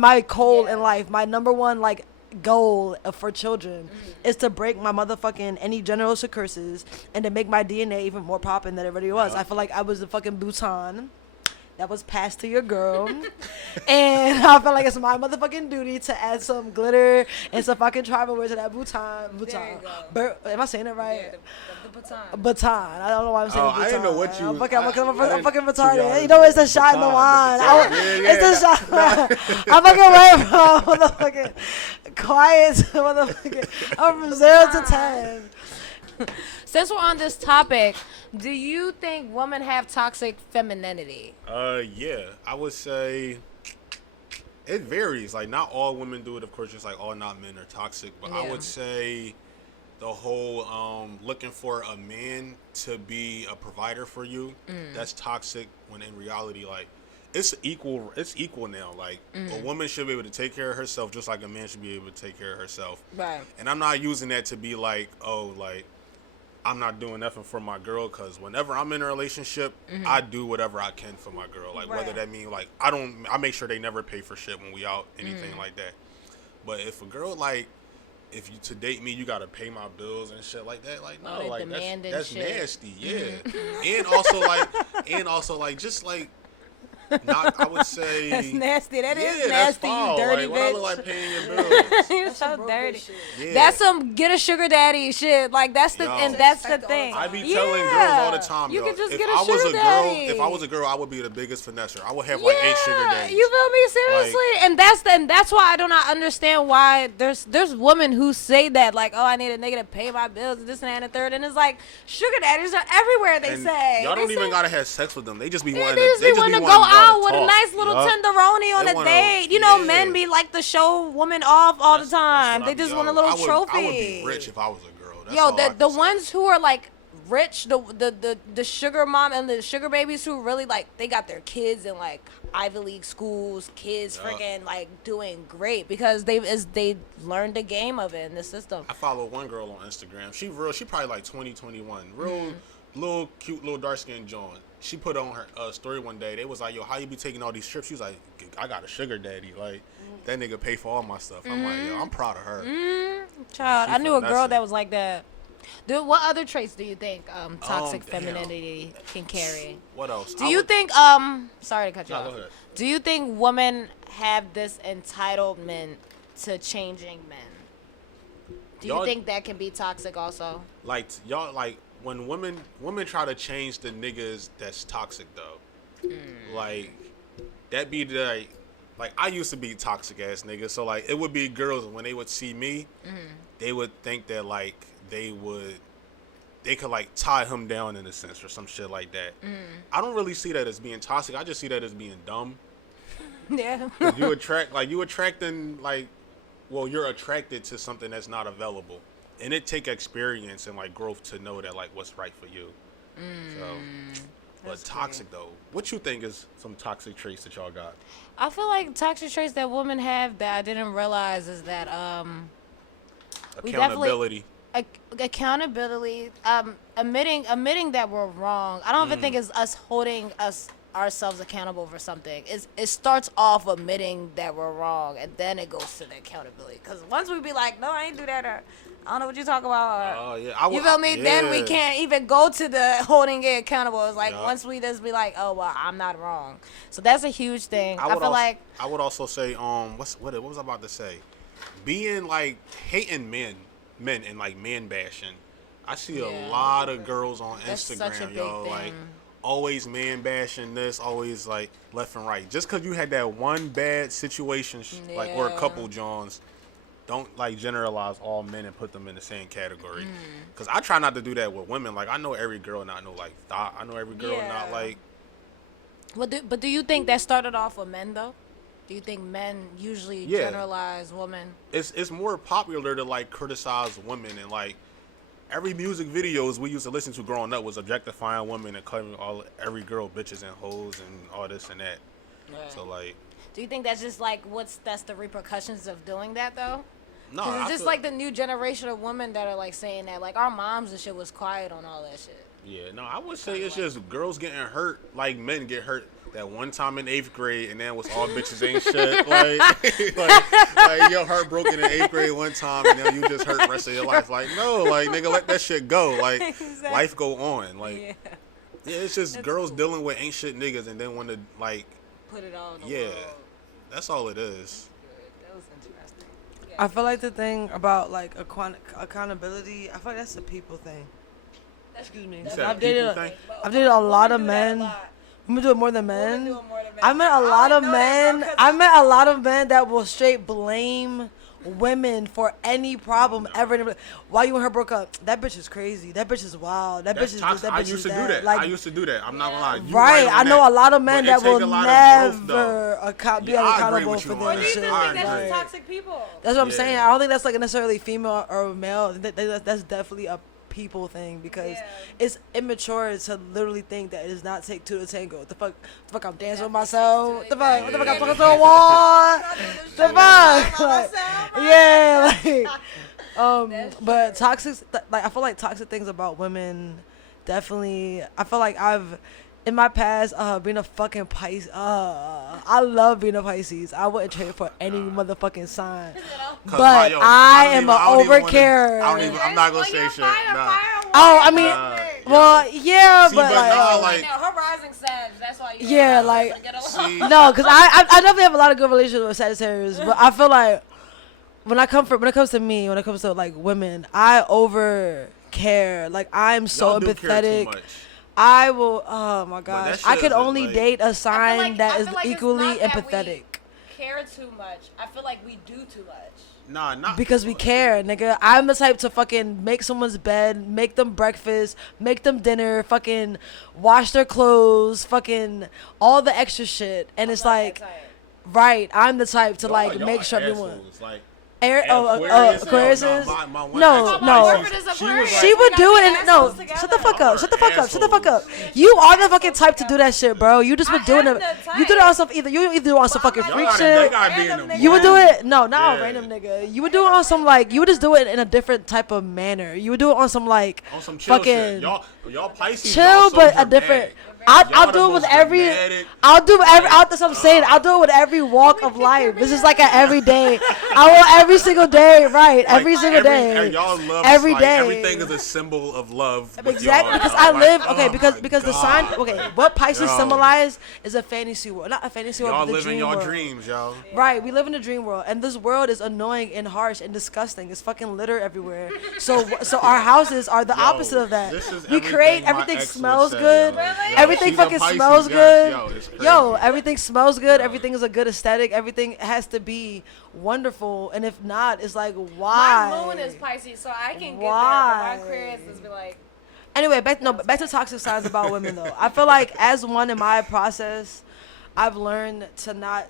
my goal in life, my number one like goal for children is to break my motherfucking any generational curses and to make my DNA even more poppin' than it already was. I feel like I was the fucking Bhutan that was passed to your girl. And I felt like it's my motherfucking duty to add some glitter and some fucking tribal wear to that Bhutan. There you go. Am I saying it right? Yeah, the baton. Baton. I don't know why I'm saying Oh, Bhutan. I didn't know what you- I'm fucking I- fucking to be retarded. honest, You know, it's the shot in the wine. baton, yeah, It's the shot. I'm fucking away from motherfucking quiet. Motherfucking. I'm from 0 to 10. Since we're on this topic, do you think women have toxic femininity? Yeah, I would say it varies. Like, not all women do it, of course, just like all not men are toxic. But I Yeah. would say the whole looking for a man to be a provider for you, that's toxic, when in reality, like, it's equal now. Like, a woman should be able to take care of herself just like a man should be able to take care of herself. Right. And I'm not using that to be like, oh, like, I'm not doing nothing for my girl, because whenever I'm in a relationship, I do whatever I can for my girl. Like, whether Right. that mean, like, I make sure they never pay for shit when we out, anything like that. But if a girl, like, if you to date me, you gotta pay my bills and shit like that. Like no, they like demanding that's shit. nasty. Yeah, and also like just like. Not, I would say That's nasty. That is that's nasty, foul. you dirty like, what I bitch. look like paying your bills. You're so broke dirty. bitch shit. Yeah. That's some get a sugar daddy shit. Like that's the Yo. and that's the Expect all the thing. time. I be telling girls all the time, You yo, can just if get a I was sugar a girl, daddy. if I was a girl, I would be the biggest finesser. I would have like 8 sugar daddies. You feel me? Seriously, and that's why I do not understand why there's women who say that like, oh, I need a nigga to pay my bills, this and that and the third, and it's like sugar daddies are everywhere. They And say y'all don't They even say- gotta have sex with them. They just be Yeah, wanting they to. just They be just wanting be to go wanting y'all out to with a talk. nice little Yup. tenderoni on They a wanna- date. You know, yeah. men be like to show women off all the That's time. what They I- just yo, want a little I would, trophy. I would be rich if I was a girl. That's Yo, all I the can say. ones who are like rich, the sugar mom and the sugar babies who really like they got their kids in like Ivy League schools, kids Yeah. freaking like doing great because they learned the game of it in the system. I follow one girl on Instagram. She probably like 20, 21. Real Mm-hmm. little cute little dark skinned John. She put on her story one day. They was like, yo, how you be taking all these trips? She was like, I got a sugar daddy. Like that nigga pay for all my stuff. I'm like, yo, I'm proud of her. Child, She I knew a girl finessing. that was like that. Dude, what other traits do you think toxic Damn. femininity can carry? What else? Do I you would- think sorry to cut you No, off. go ahead. Do you think women have this entitlement to changing men? Do you Y'all- think that can be toxic also? like y'all like when women try to change the niggas that's toxic though. Like that be the like I used to be toxic ass nigga, so like it would be girls when they would see me, they would think that like they could like tie him down in a sense or some shit like that. I don't really see that as being toxic. I just see that as being dumb. Yeah. You attracting like, well, you're attracted to something that's not available, and it take experience and like growth to know that like what's right for you. So, but That's toxic though, what you think is some toxic traits that y'all got? I feel like toxic traits that women have that I didn't realize is that we definitely- Accountability. accountability, admitting that we're wrong. I don't even think it's us holding ourselves accountable for something. It starts off admitting that we're wrong, and then it goes to the accountability. Because once we be like, no, I ain't do that, or I don't know what you talk about, or Oh yeah, you feel me? Then we can't even go to the holding it accountable. It's like Yeah. once we just be like, oh well, I'm not wrong. So that's a huge thing. I would feel also, like I would also say what was I about to say? Being like hating men and like man bashing. I see Yeah. a lot of girls on That's Instagram, such a big yo, thing. like always man bashing this, always like left and right. Just because you had that one bad situation, like or a Yeah. couple Johns, don't like generalize all men and put them in the same category. Mm. Because I try not to do that with women. Like I know every girl, not know like thought. I know every girl, not Yeah. like. But do you think that started off with men though? Do you think men usually Yeah. generalize women? It's more popular to like criticize women and like every music videos we used to listen to growing up was objectifying women and calling every girl bitches and hoes and all this and that. Right. So like Do you think that's just like that's the repercussions of doing that though? no, Because it's I just feel- like the new generation of women that are like saying that like our moms and shit was quiet on all that shit. yeah, no, I would say it's just girls getting hurt like men get hurt. That one time in 8th grade, and then was all bitches ain't shit. Like your heart broken in 8th grade one time, and then you just hurt the rest of your life. Like, no, like nigga, let that shit go. Like, Exactly. life go on. Like, Yeah. yeah, it's just That's girls cool. dealing with ain't shit niggas, and then want to like, Put it all in the yeah, world. that's all it is. That was interesting. I feel like the thing about like accountability, I feel like that's a people thing. Excuse me. You said I've people dated thing? I've dated a lot of men. Women do it more than men. I met a lot of men. I met a lot of men that will straight blame women for any problem ever. Why you and her broke up? That bitch is crazy. That bitch is wild. That bitch That's is toxic. this. That bitch I is used to do that. that. Like, I used to do that. I'm not gonna lie. You right. on I know that. a lot of men But it that will take a lot of growth, though. be Yeah, I agree accountable with for you on this that. What do you shit. just I think that's agree. just toxic people? That's what I'm Yeah. saying. I don't think that's like necessarily female or male. That's definitely a people thing because Yeah. it's immature to literally think that it does not take two to tango. The fuck I'm dancing with myself. The fuck I'm talking to a wall. The fuck. Like, yeah, like but toxic like I feel like toxic things about women definitely I feel like I've in my past, being a fucking Pisces. I love being a Pisces. I wouldn't trade it for any motherfucking sign. But I am an overcarer. I'm not gonna say shit. Nah. Oh, I mean, well, yeah, See, but I know her rising Sag. That's why you. Yeah, like no, because I definitely have a lot of good relationships with Sagittarius, but I feel like when it comes to like women, I over care. Like I'm so Y'all do care too empathetic. much. I will. Oh my gosh, I could only like, date a sign that is like equally it's not empathetic. that we care too much. I feel like we do too much. Nah, not Because we care, nigga. I'm the type to fucking make someone's bed, make them breakfast, make them dinner, fucking wash their clothes, fucking all the extra shit. And it's like, right, I'm the type to like make sure everyone. Like, Aquarius is? No. She would do it. No, shut the fuck up. Shut the fuck up. Shut the fuck up. You are the fucking type to do that shit, bro. You just been doing it. You do it on some either. You either do it on some fucking freak shit. You would do it. No, not a random nigga. You would do it on some like. You would just do it in a different type of manner. You would do it on some like. On some chill fucking shit. Y'all Pisces. Chill, but a different. I'll do it with every. That's what I'm saying. I'll do it with every walk of life. This is like an everyday. I will every single day, right? Every single day. Y'all love every day. Everything is a symbol of love. Exactly, because I live. Okay, because the sign. Okay, what Pisces symbolize is a fantasy world, not a fantasy world. Y'all but the living dream your world. dreams, y'all. Right, we live in a dream world, and this world is annoying and harsh and disgusting. It's fucking litter everywhere. So our houses are the opposite of that. We create everything smells good. Everything fucking smells good. Yo, everything smells good. Everything is a good aesthetic. Everything has to be wonderful, and if not, it's like why? My moon is Pisces, so I can get there. But my Aquarius is be like. Anyway, back to toxic signs about women though. I feel like as one in my process, I've learned to not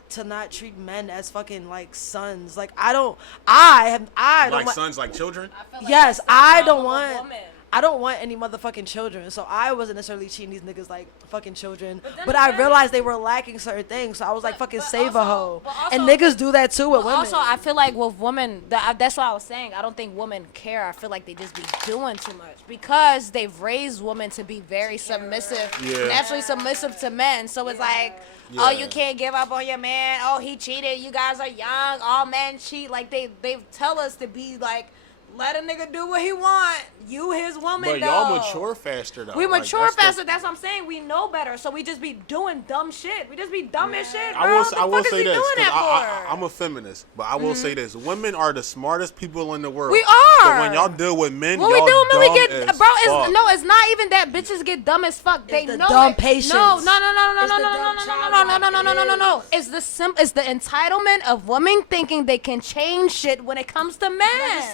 treat men as fucking like sons. Like I don't like sons like children. Yes, I don't want any motherfucking children. So I wasn't necessarily treating these niggas like fucking children. But I realized they were lacking certain things. So I was like, fucking save a hoe. And niggas do that too with women. Also, I feel like with women, that's what I was saying. I don't think women care. I feel like they just be doing too much. Because they've raised women to be very submissive, naturally submissive to men. So it's like, oh, you can't give up on your man. Oh, he cheated. You guys are young. All men cheat. Like, they tell us to be like, let a nigga do what he want. You his woman, but y'all mature faster though. We mature faster. That's what I'm saying. We know better, so we just be doing dumb shit. We just be dumb as shit, bro. I will say this. I'm a feminist, but I will say this: women are the smartest people in the world. We are. But when y'all deal with men, when we deal with men, we get bro. It's not even that bitches get dumb as fuck. They know dumb patience. No. It's the entitlement of women thinking they can change shit when it comes to men.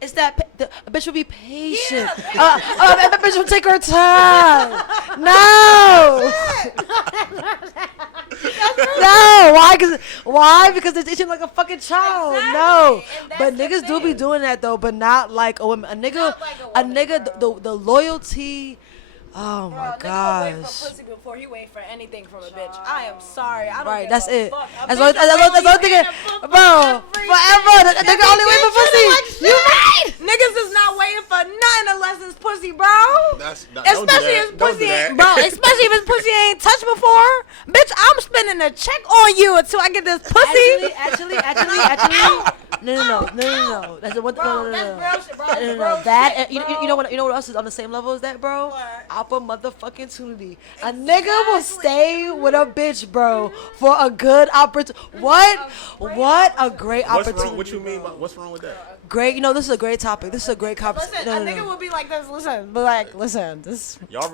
It's that a bitch will be patient. That bitch will take her time. No. No. Why? Because they're teaching like a fucking child. Exactly. No. But niggas do be doing that though, but not like a woman. A nigga, the loyalty. Oh my gosh. Nigga wait for pussy before he wait for anything from a bitch. I am sorry. I don't that's it. That's what I'm thinking. Bro, forever. Nigga only wait for pussy. You right. Niggas is not waiting for nothing unless it's pussy, bro. Especially if his pussy ain't touched before. Bitch, I'm spending a check on you until I get this pussy. Actually. No. That's the one. No. That's real shit, bro. That you know what else is on the same level as that, bro? Motherfucking tunity. A nigga will stay with a bitch, bro, for a good opportunity. What a great opportunity. What you mean? What's wrong with that? Great. This is a great topic. This is a great conversation. A nigga will be like this. Listen. This. Y'all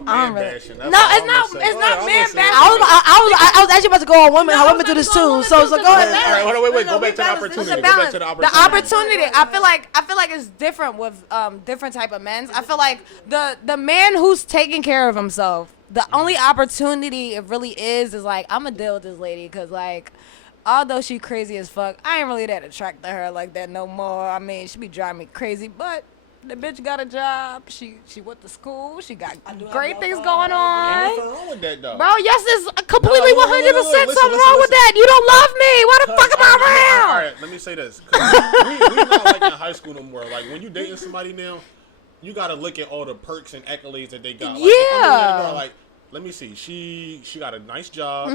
man bashing. No, it's not man bashing. I was actually about to go on women. How women do this too. So go ahead. All right, hold on, wait. Go back to the opportunity. The opportunity. I feel like it's different with different type of men. I feel like the man who's taking care of himself, the only opportunity it really is like, I'm gonna deal with this lady because like, although she crazy as fuck, I ain't really that attracted to her like that no more. I mean, she be driving me crazy, but the bitch got a job. She went to school. She got great things going on. Ain't nothing wrong with that though. Bro, yes, there's completely 100% something wrong with that. You don't love me. Why the fuck am I around? All right, let me say this. We not like in high school no more. Like when you dating somebody now, you gotta look at all the perks and accolades that they got. Like, yeah. Like let me see. She got a nice job.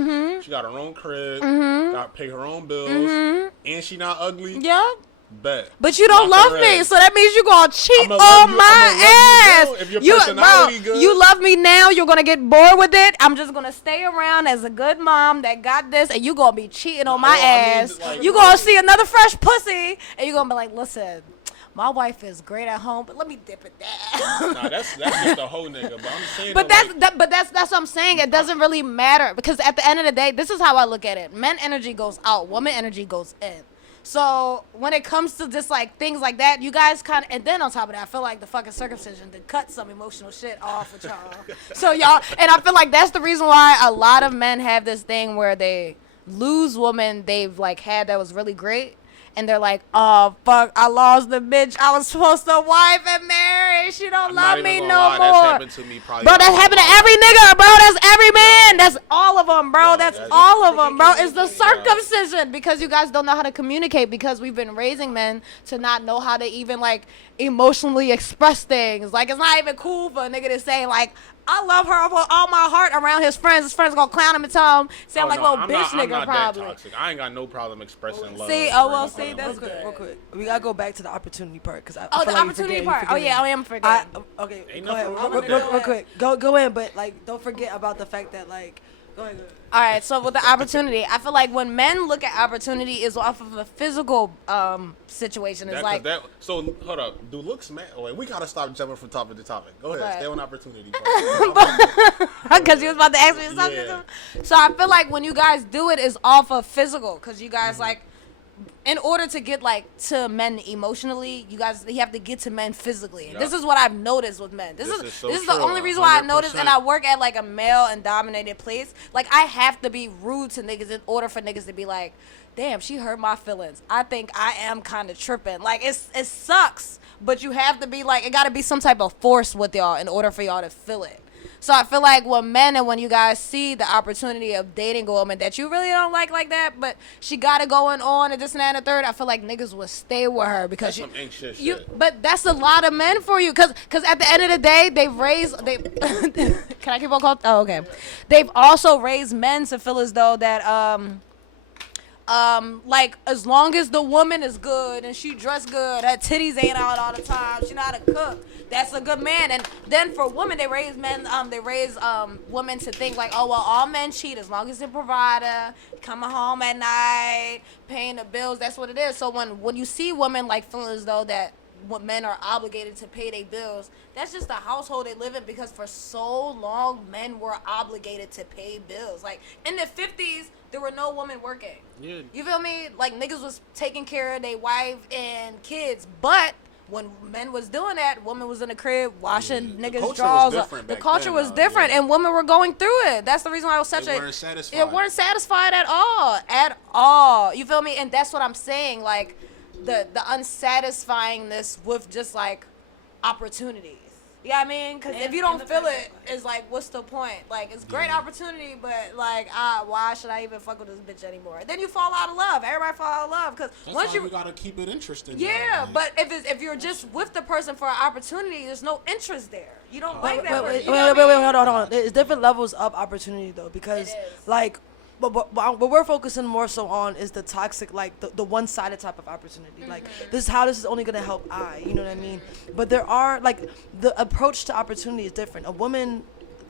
She got her own crib. Got to pay her own bills, and she not ugly. Yeah. Bet. But you don't Lock love her me, ass. so that means you're gonna cheat I'ma on love you- my I'ma love you ass. now if your personality good. You love me now. You're gonna get bored with it. I'm just gonna stay around as a good mom that got this, and you gonna be cheating on my I mean, ass. like, You gonna see another fresh pussy, and you're gonna be like, listen. My wife is great at home, but let me dip it down. Nah, that's just a whole nigga. But I'm saying. But that, that's what I'm saying. It doesn't really matter because at the end of the day, this is how I look at it. Men energy goes out, woman energy goes in. So when it comes to just like things like that, you guys kind of, and then on top of that, I feel like the fucking circumcision to cut some emotional shit off with y'all. So y'all, and I feel like that's the reason why a lot of men have this thing where they lose women they've like had that was really great. And they're like, oh, fuck, I lost the bitch I was supposed to wife and marry. She don't love me no more. That's happened to me probably. Bro, that's happened to every nigga, bro. That's every man. That's all of them, bro. That's all of them, bro. It's the circumcision because you guys don't know how to communicate because we've been raising men to not know how to even, like, emotionally express things. Like, it's not even cool for a nigga to say, like, I love her with all my heart around his friends. His friends gonna clown him and tell him, sound like little bitch nigga I'm not probably. that toxic. I ain't got no problem expressing love. See, that's good. Real quick. We gotta go back to the opportunity part because I Oh, feel the like opportunity you're part. Oh, forgetting. yeah, I am forgetting. Okay, Ain't go ahead. nothing wrong with that. Real quick. Go in, but like, don't forget about the fact that like, go ahead. All right, so with the opportunity, I feel like when men look at opportunity is off of a physical situation. It's like, So hold up. Do looks matter? Wait, we gotta stop jumping from topic to topic. Go ahead. Right. Stay on opportunity. because you was about to ask me something. Yeah. So I feel like when you guys do it, it's off of physical because you guys like, in order to get like to men emotionally, you have to get to men physically. Yeah. This is what I've noticed with men. This is so the true, only reason why I've noticed, 100%. and I work at like a male and dominated place. Like I have to be rude to niggas in order for niggas to be like, damn, she hurt my feelings. I think I am kind of tripping. Like it sucks, but you have to be like, it got to be some type of force with y'all in order for y'all to feel it. So I feel like when men and when you guys see the opportunity of dating a woman that you really don't like that, but she got it going on and this and that and the third, I feel like niggas will stay with her because That's some anxious shit. But that's a lot of men for you, cause at the end of the day, can I keep on calling? Oh, okay. They've also raised men to feel as though that like as long as the woman is good and she dressed good, her titties ain't out all the time, she know how to cook, that's a good man. And then for women, they raise women to think like, oh well, all men cheat as long as they're provider, coming home at night, paying the bills, that's what it is. So when you see women like feeling as though that what men are obligated to pay their bills, that's just the household they live in because for so long men were obligated to pay bills. Like in the 50s, there were no women working. Yeah. You feel me? Like niggas was taking care of their wife and kids, but when men was doing that, women was in the crib washing niggas' drawers. The culture was different, and women were going through it. That's the reason why it was They weren't satisfied. It weren't satisfied at all. You feel me? And that's what I'm saying. Like the unsatisfyingness with just like opportunities. You know what I mean? Because if you don't feel it, it's like, what's the point? Like, it's great opportunity, but like, why should I even fuck with this bitch anymore? Then you fall out of love. Everybody fall out of love because once you gotta keep it interesting. Yeah, but if you're just with the person for an opportunity, there's no interest there. You don't like that person. Wait, hold on. There's different levels of opportunity though, because like. But what we're focusing more so on is the toxic, like the one-sided type of opportunity. Like this is how this is only gonna help you know what I mean? But there are like the approach to opportunity is different. A woman,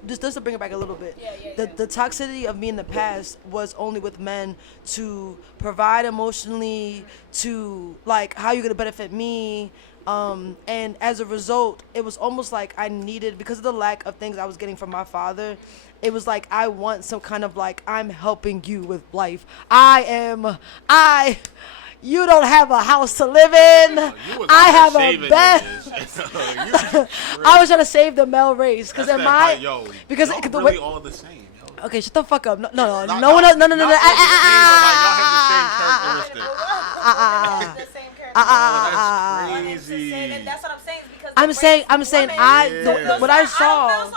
just to bring it back a little bit, the toxicity of me in the past was only with men to provide emotionally, to like how you're gonna benefit me. And as a result, it was almost like I needed, because of the lack of things I was getting from my father, it was like I want some kind of like, I'm helping you with life. You don't have a house to live in. I have a bed. I was trying to save the male race because because y'all really all the same. Yo. Okay, shut the fuck up. No. Y'all have the same character. That's crazy. That's what I'm saying. Because I'm saying what I saw.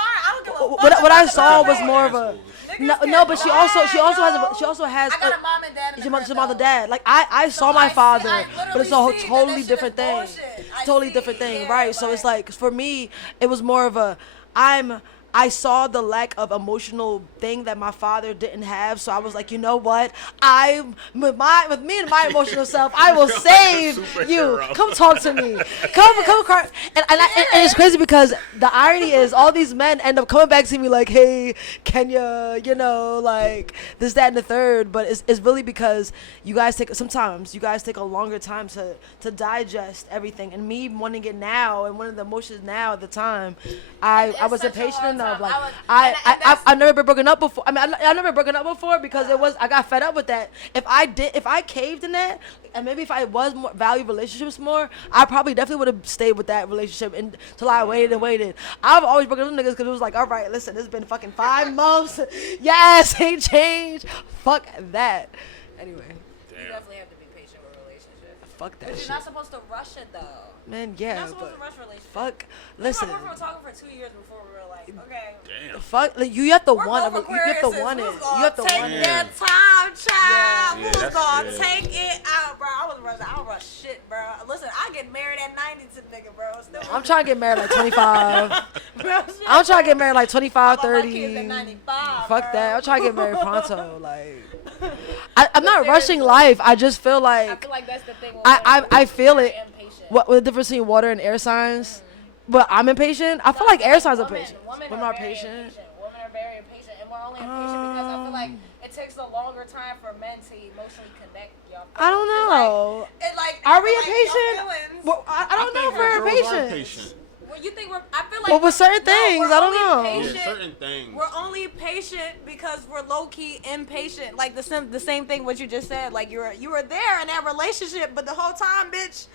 What I saw was more of a no, but she also has I got a mom and dad. She's a mother dad. Like I saw my father, but it's a totally different thing. Right? So it's like for me, it was more of a I saw the lack of emotional thing that my father didn't have, so I was like, you know what? With me and my emotional self, I will save you. Come talk to me. Come cry. And it's crazy because the irony is all these men end up coming back to me like, hey, Kenya, you know, like this, that, and the third. But it's really because you guys take a longer time to digest everything. And me wanting it now and one of the emotions now at the time, I wasn't patient enough. Like I've never been broken up before. I mean, I've never been broken up before because I got fed up with that. If I caved in that, and maybe if I was more value relationships more, I probably definitely would have stayed with that relationship until I waited and waited. I've always broken up with niggas because it was like, all right, listen, it's been fucking 5 months. Yes, ain't changed. Fuck that. Anyway. You definitely have to be patient with relationships. Fuck that shit. shit. You're not supposed to rush it though. Man, yeah. You're not supposed to rush relationships. Fuck. Listen. We were talking for 2 years before we were like, okay. Damn. Fuck. Like, you have to We're want both it. You have to Aquariuses. want We it. was gonna You have to take want it. that time, child. Yeah, We was that's gonna good. take it out, bro. I was rushing. I don't rush shit, bro. Listen, I get married at 90 to the nigga, bro. Still I'm trying to get married like 25. Bro, shit, I'm trying to get bro. married like 25, I want my 30. kids at 95, Fuck bro. that. I'm trying to get married pronto. Like, I'm not rushing seriously, life. I just feel I like feel like that's the thing. I feel We're it. impatient. What the difference between water and air signs? But I'm impatient. I feel like air signs are Women- patient. Women Women are are very patient. impatient. Women are very impatient, and we're only impatient because I feel like it takes a longer time for men to emotionally connect. Y'all. I don't know. It's like Are we like impatient? your feelings. Well, I don't know if we're impatient. Well, you think we're? I feel like. Well, with certain no, things, we're I don't only know. patient- Yeah, certain things. We're only patient because we're low key impatient. Like the same thing what you just said. Like you were there in that relationship, but the whole time, bitch.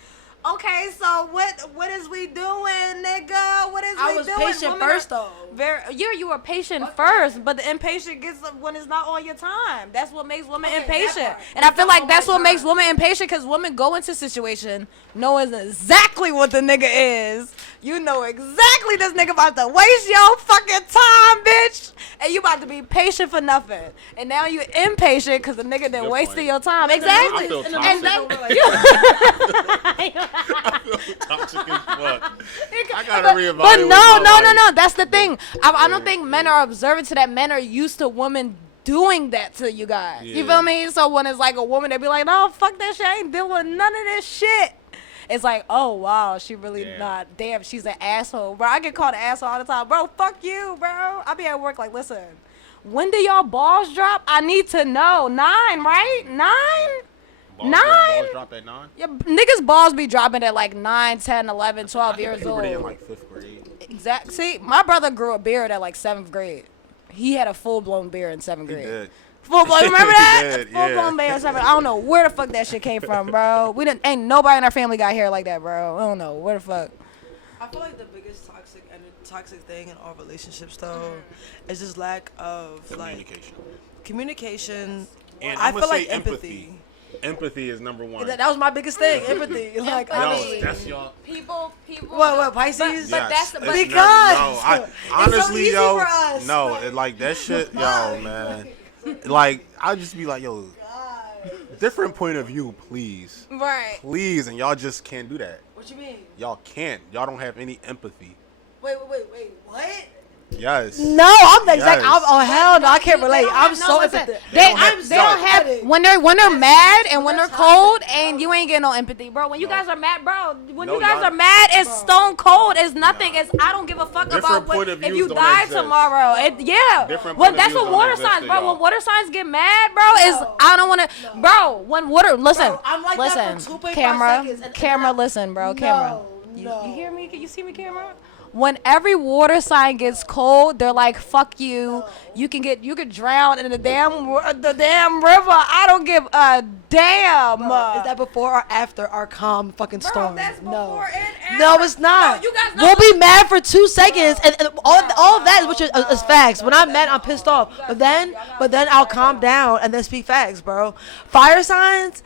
Okay, so what is we doing, nigga? What is I we was doing? patient Women first, are though. you were patient first, but the impatient gets when it's not on your time. That's what makes women Okay, impatient, that part. and I It's feel not like on that's my what makes time. women impatient because women go into situation knowing exactly what the nigga is. You know exactly this nigga about to waste your fucking time, bitch, and you about to be patient for nothing. And now you impatient because the nigga done Good wasted point. your time. I Exactly. feel In the toxic. middle, that- we're like, I feel toxic as fuck. I gotta but reevaluate. no, my no, no, life. no. That's the thing. I don't think men are observant to that. Men are used to women doing that to you guys. You Yeah. feel me? So when it's like a woman, they be like, "No, fuck that shit. I ain't dealing with none of this shit." It's like, oh wow, she really Damn. not. Damn, she's an asshole, bro. I get called an asshole all the time, bro. Fuck you, bro. I be at work like, listen, when do y'all balls drop? I need to know. 9, right? 9. Balls, 9? balls drop at 9. Yeah, niggas balls be dropping at like 9, 10, 11, 12 years old. Puberty in like 5th grade. Exact. See, my brother grew a beard at like 7th grade. He had a full blown beard in 7th He grade. did. Full blown. Remember He that? did, Full blown yeah. beard in 7th. I don't know where the fuck that shit came from, bro. We didn't. Ain't nobody in our family got hair like that, bro. I don't know where the fuck. I feel like the biggest toxic thing in all relationships, though, is just lack of communication. And I I'm feel gonna like say empathy. Empathy is number one. That was my biggest thing, empathy. Like, I No, mean- that's y'all. People. What, Pisces? But that's the. it's But Because- no, I, It's so honestly, easy yo, for us. no, Like- it, like that shit, yo, man. Like, I just be like, yo, different point of view, please, right. please, and y'all just can't do that. What you mean? Y'all can't. Y'all don't have any empathy. Wait, what? Yes. No, I'm the exact. Yes. Oh hell no, I can't They relate. don't I'm have- so listen, empathetic. They don't have- don't have empathetic. when they're mad and when they're That's cold toxic, and you ain't getting no empathy, bro. When you No. guys are mad, bro. When No, you guys y'all- are mad, it's stone cold. It's nothing. Nah. It's I don't give a fuck Different about point what, of if views you don't die exist. tomorrow. Yeah. Different Well, point of that's views what don't water exist signs, to bro. y'all. When water signs get mad, bro, is No. I don't want to, bro. When water, listen, Bro, I'm like that listen, for 2.5 camera, seconds, and camera, then listen, bro, No, camera. no. You hear me? Can you see me, camera? When every water sign gets cold, they're like, "Fuck you! You could drown in the damn river. I don't give a damn." Is that before or after our calm fucking Bro, storm? that's No. before and after. No, it's not. No, you guys know We'll what- be mad for 2 seconds, and all of that is which is facts. When I'm mad, I'm pissed off. But then I'll calm down and then speak facts, bro. Fire signs.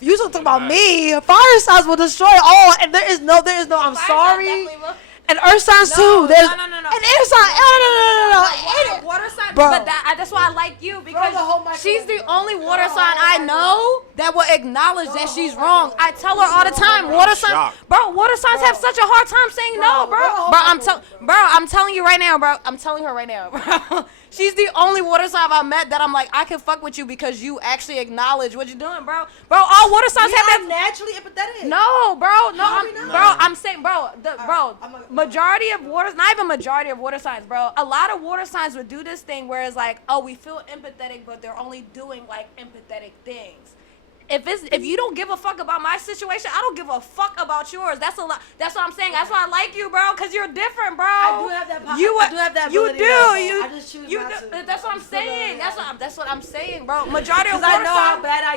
You don't talk about me. Fire signs will destroy all, and there is no. I'm Fire signs sorry. definitely will. And earth signs too. There's No. An air sign. No. Water sign, Bro. but that's why I like you because the whole microwave, she's the bro. only water sign I know that will acknowledge that she's wrong. I tell her all the time, water signs, shocked. bro. Water signs have such a hard time saying no, bro. I'm telling you right now, bro. I'm telling her right now, bro. She's the only water sign I met that I'm like, I can fuck with you because you actually acknowledge what you're doing, bro. Bro, all water signs have that. Naturally empathetic. No, bro. No, not? I'm saying, bro. Majority of waters, not even majority of water signs, bro. A lot of water signs would do this thing where it's like, oh, we feel empathetic, but they're only doing like empathetic things. If you don't give a fuck about my situation, I don't give a fuck about yours. That's a lot. That's what I'm saying. That's why I like you, bro, because you're different, bro. I do have that. I do have that You ability, do. though, You. I just choose You not do. to. That's what I'm saying. That's what I'm saying, bro. Majority of Because I water know signs, how bad I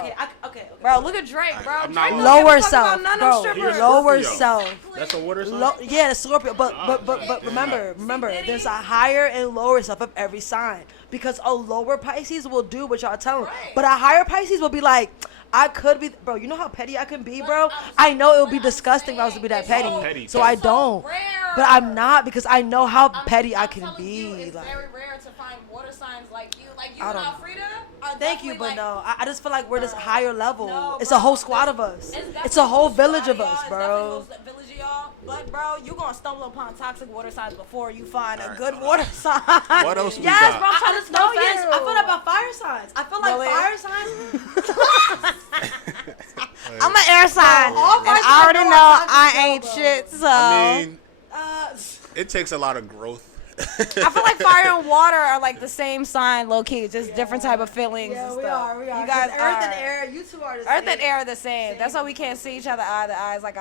bro. get. Okay. Bro, look at Drake, bro. I'm Drake not don't Lower give a fuck self, about none of bro. them strippers. Lower Scorpio. self. That's a water sign. Yeah, the Scorpio, but remember, there's a higher and lower self of every sign because a lower Pisces will do what y'all tell them, Right. but a higher Pisces will be like, I could be, bro. You know how petty I can be, bro. I know it would be disgusting if I was to be that petty, so I don't. But I'm not because I know how petty I can be. It's Like, very rare to find water signs like you. Like you I and don't know. Alfreda are thank you, definitely, but like, no, I just feel like we're this higher level. No, It's bro, a whole squad of us. It's a whole village of us, bro. Village of y'all, but bro, you gonna stumble upon toxic water signs before you find a Alright. good water sign. What else we Yes, got? bro, I'm trying to know you. I feel that about fire signs. I feel like Really? fire signs. I'm an air sign, all and fire I already signs know are toxic I as ain't well, shit. So I mean, Uh, it takes a lot of growth. I feel like fire and water are like the same sign, low key, just different type of feelings yeah, and we stuff. are. You 'Cause guys Earth are. and air, you two are the Earth same. and air are the same. That's why we can't see each other eye to eye. It's like,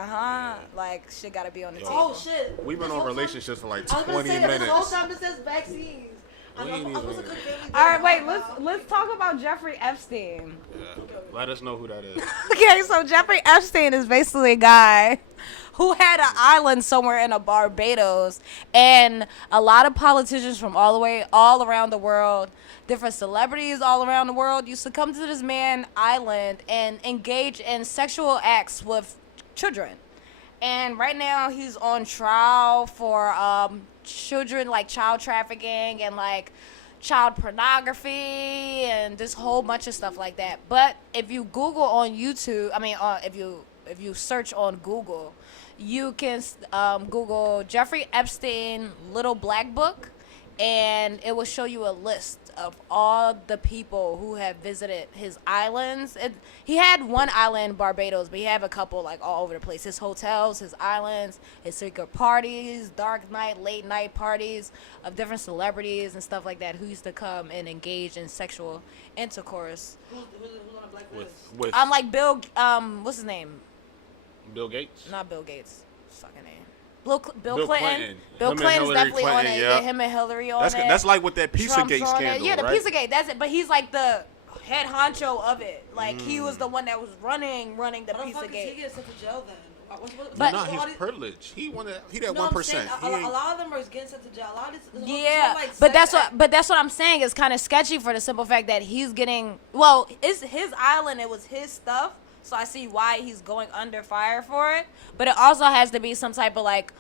like shit gotta be on the table. Oh shit. We've been This on whole time- relationships for like I was gonna 20 say, minutes. This whole time this says vaccines. I'm We ain't supposed to even- cook family All right, dinner. wait. Let's talk about Jeffrey Epstein. Yeah. Let us know who that is. Okay, so Jeffrey Epstein is basically a guy who had an island somewhere in Barbados, and a lot of politicians from all around the world, different celebrities all around the world used to come to this man island and engage in sexual acts with children. And right now he's on trial for children, like child trafficking and like child pornography and this whole bunch of stuff like that. But if you Google on YouTube, if you search on Google, you can Google Jeffrey Epstein Little Black Book, and it will show you a list of all the people who have visited his islands. He had one island, Barbados, but he had a couple like all over the place. His hotels, his islands, his secret parties, dark night, late night parties of different celebrities and stuff like that who used to come and engage in sexual intercourse. Who's on a black list? With I'm like Bill, what's his name? Bill Gates. Not Bill Gates. Fucking name. Bill Bill Clinton. Clinton. Bill Him and Clinton's Hillary definitely on Clinton, it. yeah. Yeah, him and Hillary on it. That's like with that Trump's Pizzagate on it. scandal, Yeah, the right? Pizzagate. That's it. But he's like the head honcho of it. Like he was the one that was running the Why the fuck is he Pizzagate. getting sent to jail then? But- Nah, all he's these- privileged. He that No, I'm 1%. saying a lot of them are getting sent to jail. A lot of this, Yeah, like but sex that's what I'm saying. It's kind of sketchy for the simple fact that he's getting. Well, it's his island. It was his stuff. So I see why he's going under fire for it. But it also has to be some type of like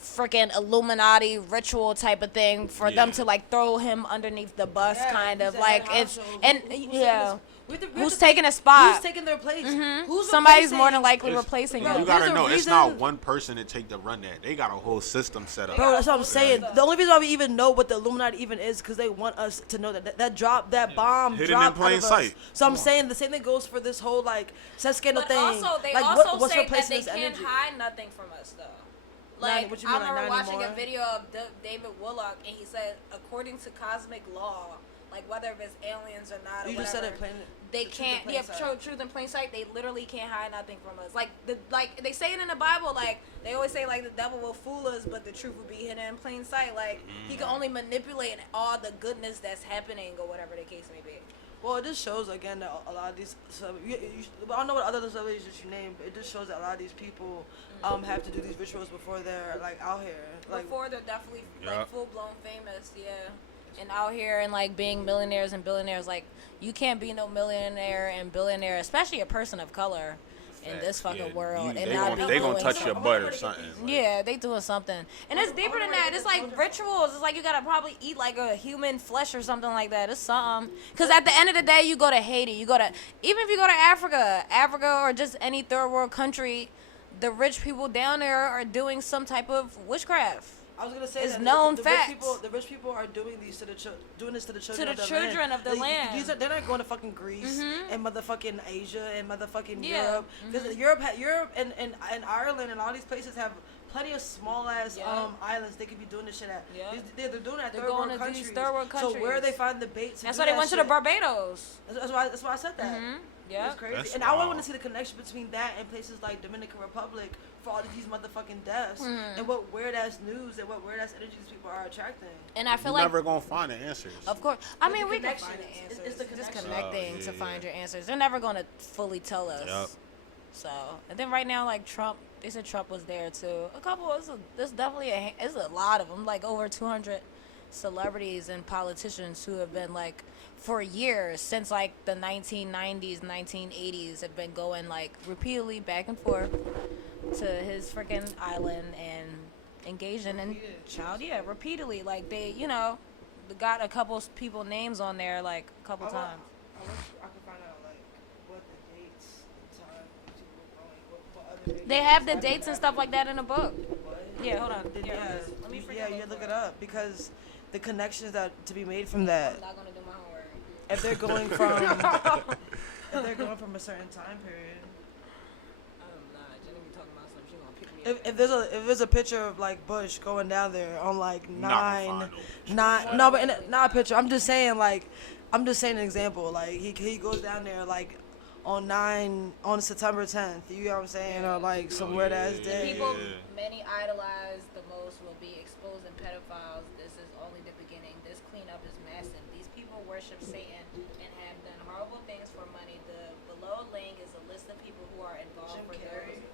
freaking Illuminati ritual type of thing for them Yeah. to like throw him underneath the bus, Yeah, kind he's of the like head it's honcho. and Who's yeah. we have to Who's think, taking a spot? Who's taking their place? Who's Somebody's replacing- more than likely It's- replacing Bro, him. You there's gotta a know, it's not reason- one person to take the run that. They got a whole system set up. Bro, that's what I'm saying. The only reason why we even know what the Illuminati even is because they want us to know that that bomb Hidden in dropped plain out of us. sight. So I'm saying the same thing goes for this whole like sex scandal But thing. also, they like also what's say that replacing they this can't energy? hide nothing from us, though. Not- Like, what you I mean, like, remember not watching a anymore? video of David Willock, and he said, according to cosmic law, like whether it's aliens or not, or You just whatever, said it plain. they the truth in can't. plain Yeah, sight. truth in plain sight. They literally can't hide nothing from us. Like they say it in the Bible. Like they always say, like the devil will fool us, but the truth will be hidden in plain sight. Like he can only manipulate all the goodness that's happening, or whatever the case may be. Well, it just shows again that a lot of these. I don't know what other celebrities that you named, but it just shows that a lot of these people have to do these rituals before they're like out here. Like, Before they're definitely Yeah. like full blown famous, yeah. And out here and like being millionaires and billionaires, like you can't be no millionaire and billionaire, especially a person of color, in this fucking Yeah, world, and they not be gonna doing touch your something. butt or something. Like, Yeah, they doing something, and it's deeper than that. It's like rituals. It's like you gotta probably eat like a human flesh or something like that. It's something. Cause at the end of the day, you go to Haiti, you go to even if you go to Africa or just any third world country, the rich people down there are doing some type of witchcraft. I was gonna say It's that known the facts. The rich people are doing these to the doing this to the children. To the of children of the land. They're not going to fucking Greece and motherfucking Asia and motherfucking Yeah. Europe, because Europe and Ireland and all these places have plenty of small ass islands they could be doing this shit at. Yeah. They're doing that They're third going world to countries. these third world countries. So where they find the bait to That's do why they that went to shit. the Barbados. That's why I said that. Yeah. It's crazy. That's And I wild. want to see the connection between that and places like Dominican Republic for all of these motherfucking deaths and what weird ass news and what weird ass energies people are attracting. And I feel you're like never gonna find the answers. of course. I But mean, the we can connection, find the it's answers. the Just connection. connecting Oh, to yeah, find yeah. your answers. They're never gonna fully tell us. Yep. So, and then right now, like Trump, they said Trump was there too. There's definitely it's a lot of them, like over 200 celebrities and politicians who have been like for years since like the 1990s, 1980s have been going like repeatedly back and forth to his freaking island and engaging in repeatedly. Like they, got a couple people names on there like a couple times. I wish I could find out like what the dates and time people were going, what other They have the dates and stuff like that in the book. What? Yeah, hold on. Yeah, Here, let me you look it up because the connections that to be made from that. I'm not gonna do my homework. If they're going from a certain time period. I'm not. Jenny be talking about something. She gonna pick me up. If there's a picture of like Bush going down there on like Not gonna find not a picture. I'm just saying an example. Like he goes down there like on September 10th. You know what I'm saying? Or like some weird ass day. People many idolize the most will be exposing pedophiles. This is only the beginning. This cleanup is massive. These people worship Satan and have done horrible things for money. The below link is a list of people who are involved for those.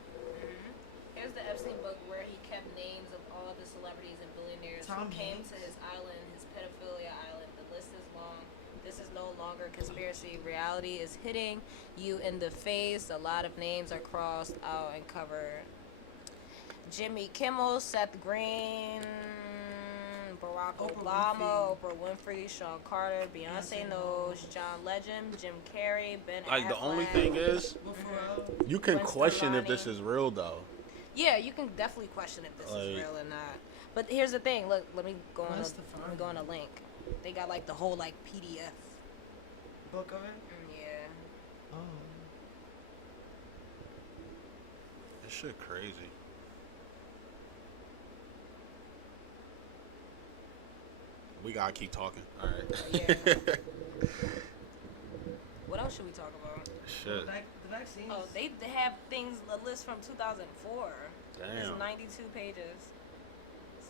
Here's the Epstein book where he kept names of all the celebrities and billionaires who came to his island, his pedophilia island. The list is long. This is no longer conspiracy. Reality is hitting you in the face. A lot of names are crossed out and covered. Jimmy Kimmel, Seth Green, Barack Obama, Oprah Winfrey, Sean Carter, Beyonce knows, John Legend, Jim Carrey, Ben Like Affleck. the only thing is, you can Gwen question if Stefani. this is real though. Yeah, you can definitely question if this is Like- real or not. But here's the thing. Look, let me go on. Gwen Let me go on a link. They got like the whole like PDF. Book of it. Yeah. Oh. This shit crazy. We gotta keep talking. All right. Yeah. What else should we talk about? Shit. The vaccines. Oh, they have things, a list from 2004. It's Damn. 92 pages.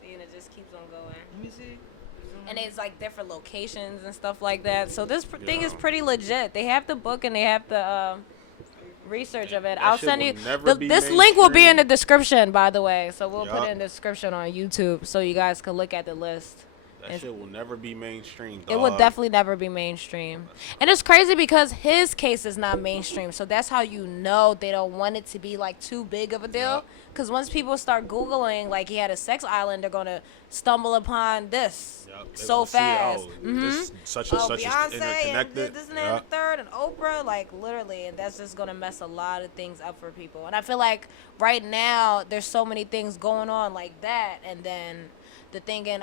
See, and it just keeps on going. Let me see. And it's like different locations and stuff like that. So this thing is Yeah. pretty legit. They have the book and they have the research of it. That I'll shit send will you. never be This link will be in the mainstream. description, by the way. So we'll put Yup. it in the description on YouTube so you guys can look at the list. That shit will never be mainstream. It will dog. definitely never be mainstream. And it's crazy because his case is not mainstream. So that's how you know they don't want it to be like too big of a deal. Yup. Because once people start Googling like he had a sex island, they're going to stumble upon this Yup, they so gonna see, fast. this such and such is Beyonce and interconnected. this and that and Yup. the third and Oprah, like literally, and that's just gonna mess a lot of things up for people. And I feel like right now there's so many things going on like that, and then the thing in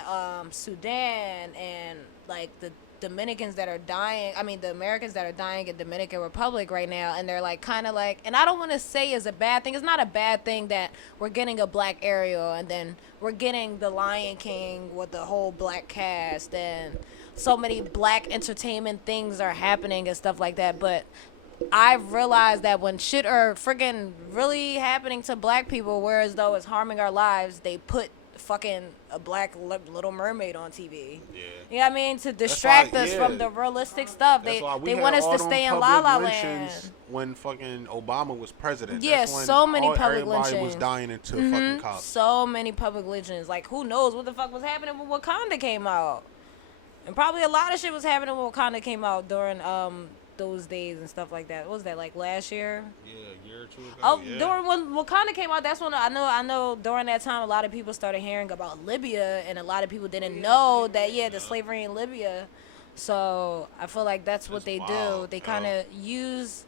Sudan and like the Dominicans that are dying. I mean, the Americans that are dying in Dominican Republic right now, and they're like kind of like, and I don't want to say it's a bad thing. It's not a bad thing that we're getting a black Ariel, and then we're getting the Lion King with the whole black cast, and so many black entertainment things are happening and stuff like that. But I've realized that when shit are friggin' really happening to black people, whereas though it's harming our lives, they put fucking a black Little Mermaid on TV. Yeah. You know what I mean? To distract why- us yeah. from the realistic stuff. That's why we They had want us all to them stay in La public La lynchings Land. when fucking Obama was president. Yeah, That's when so many public everybody was lynchings. dying into fucking cops. So many public lynchings. Like, who knows what the fuck was happening when Wakanda came out? And probably a lot of shit was happening when Wakanda came out during those days and stuff like that. What was that, like last year? Yeah, a year or two ago. Oh, yeah. during when Wakanda came out, that's when I know during that time a lot of people started hearing about Libya, and a lot of people didn't know that the slavery in Libya. So I feel like that's what they do. They kind of use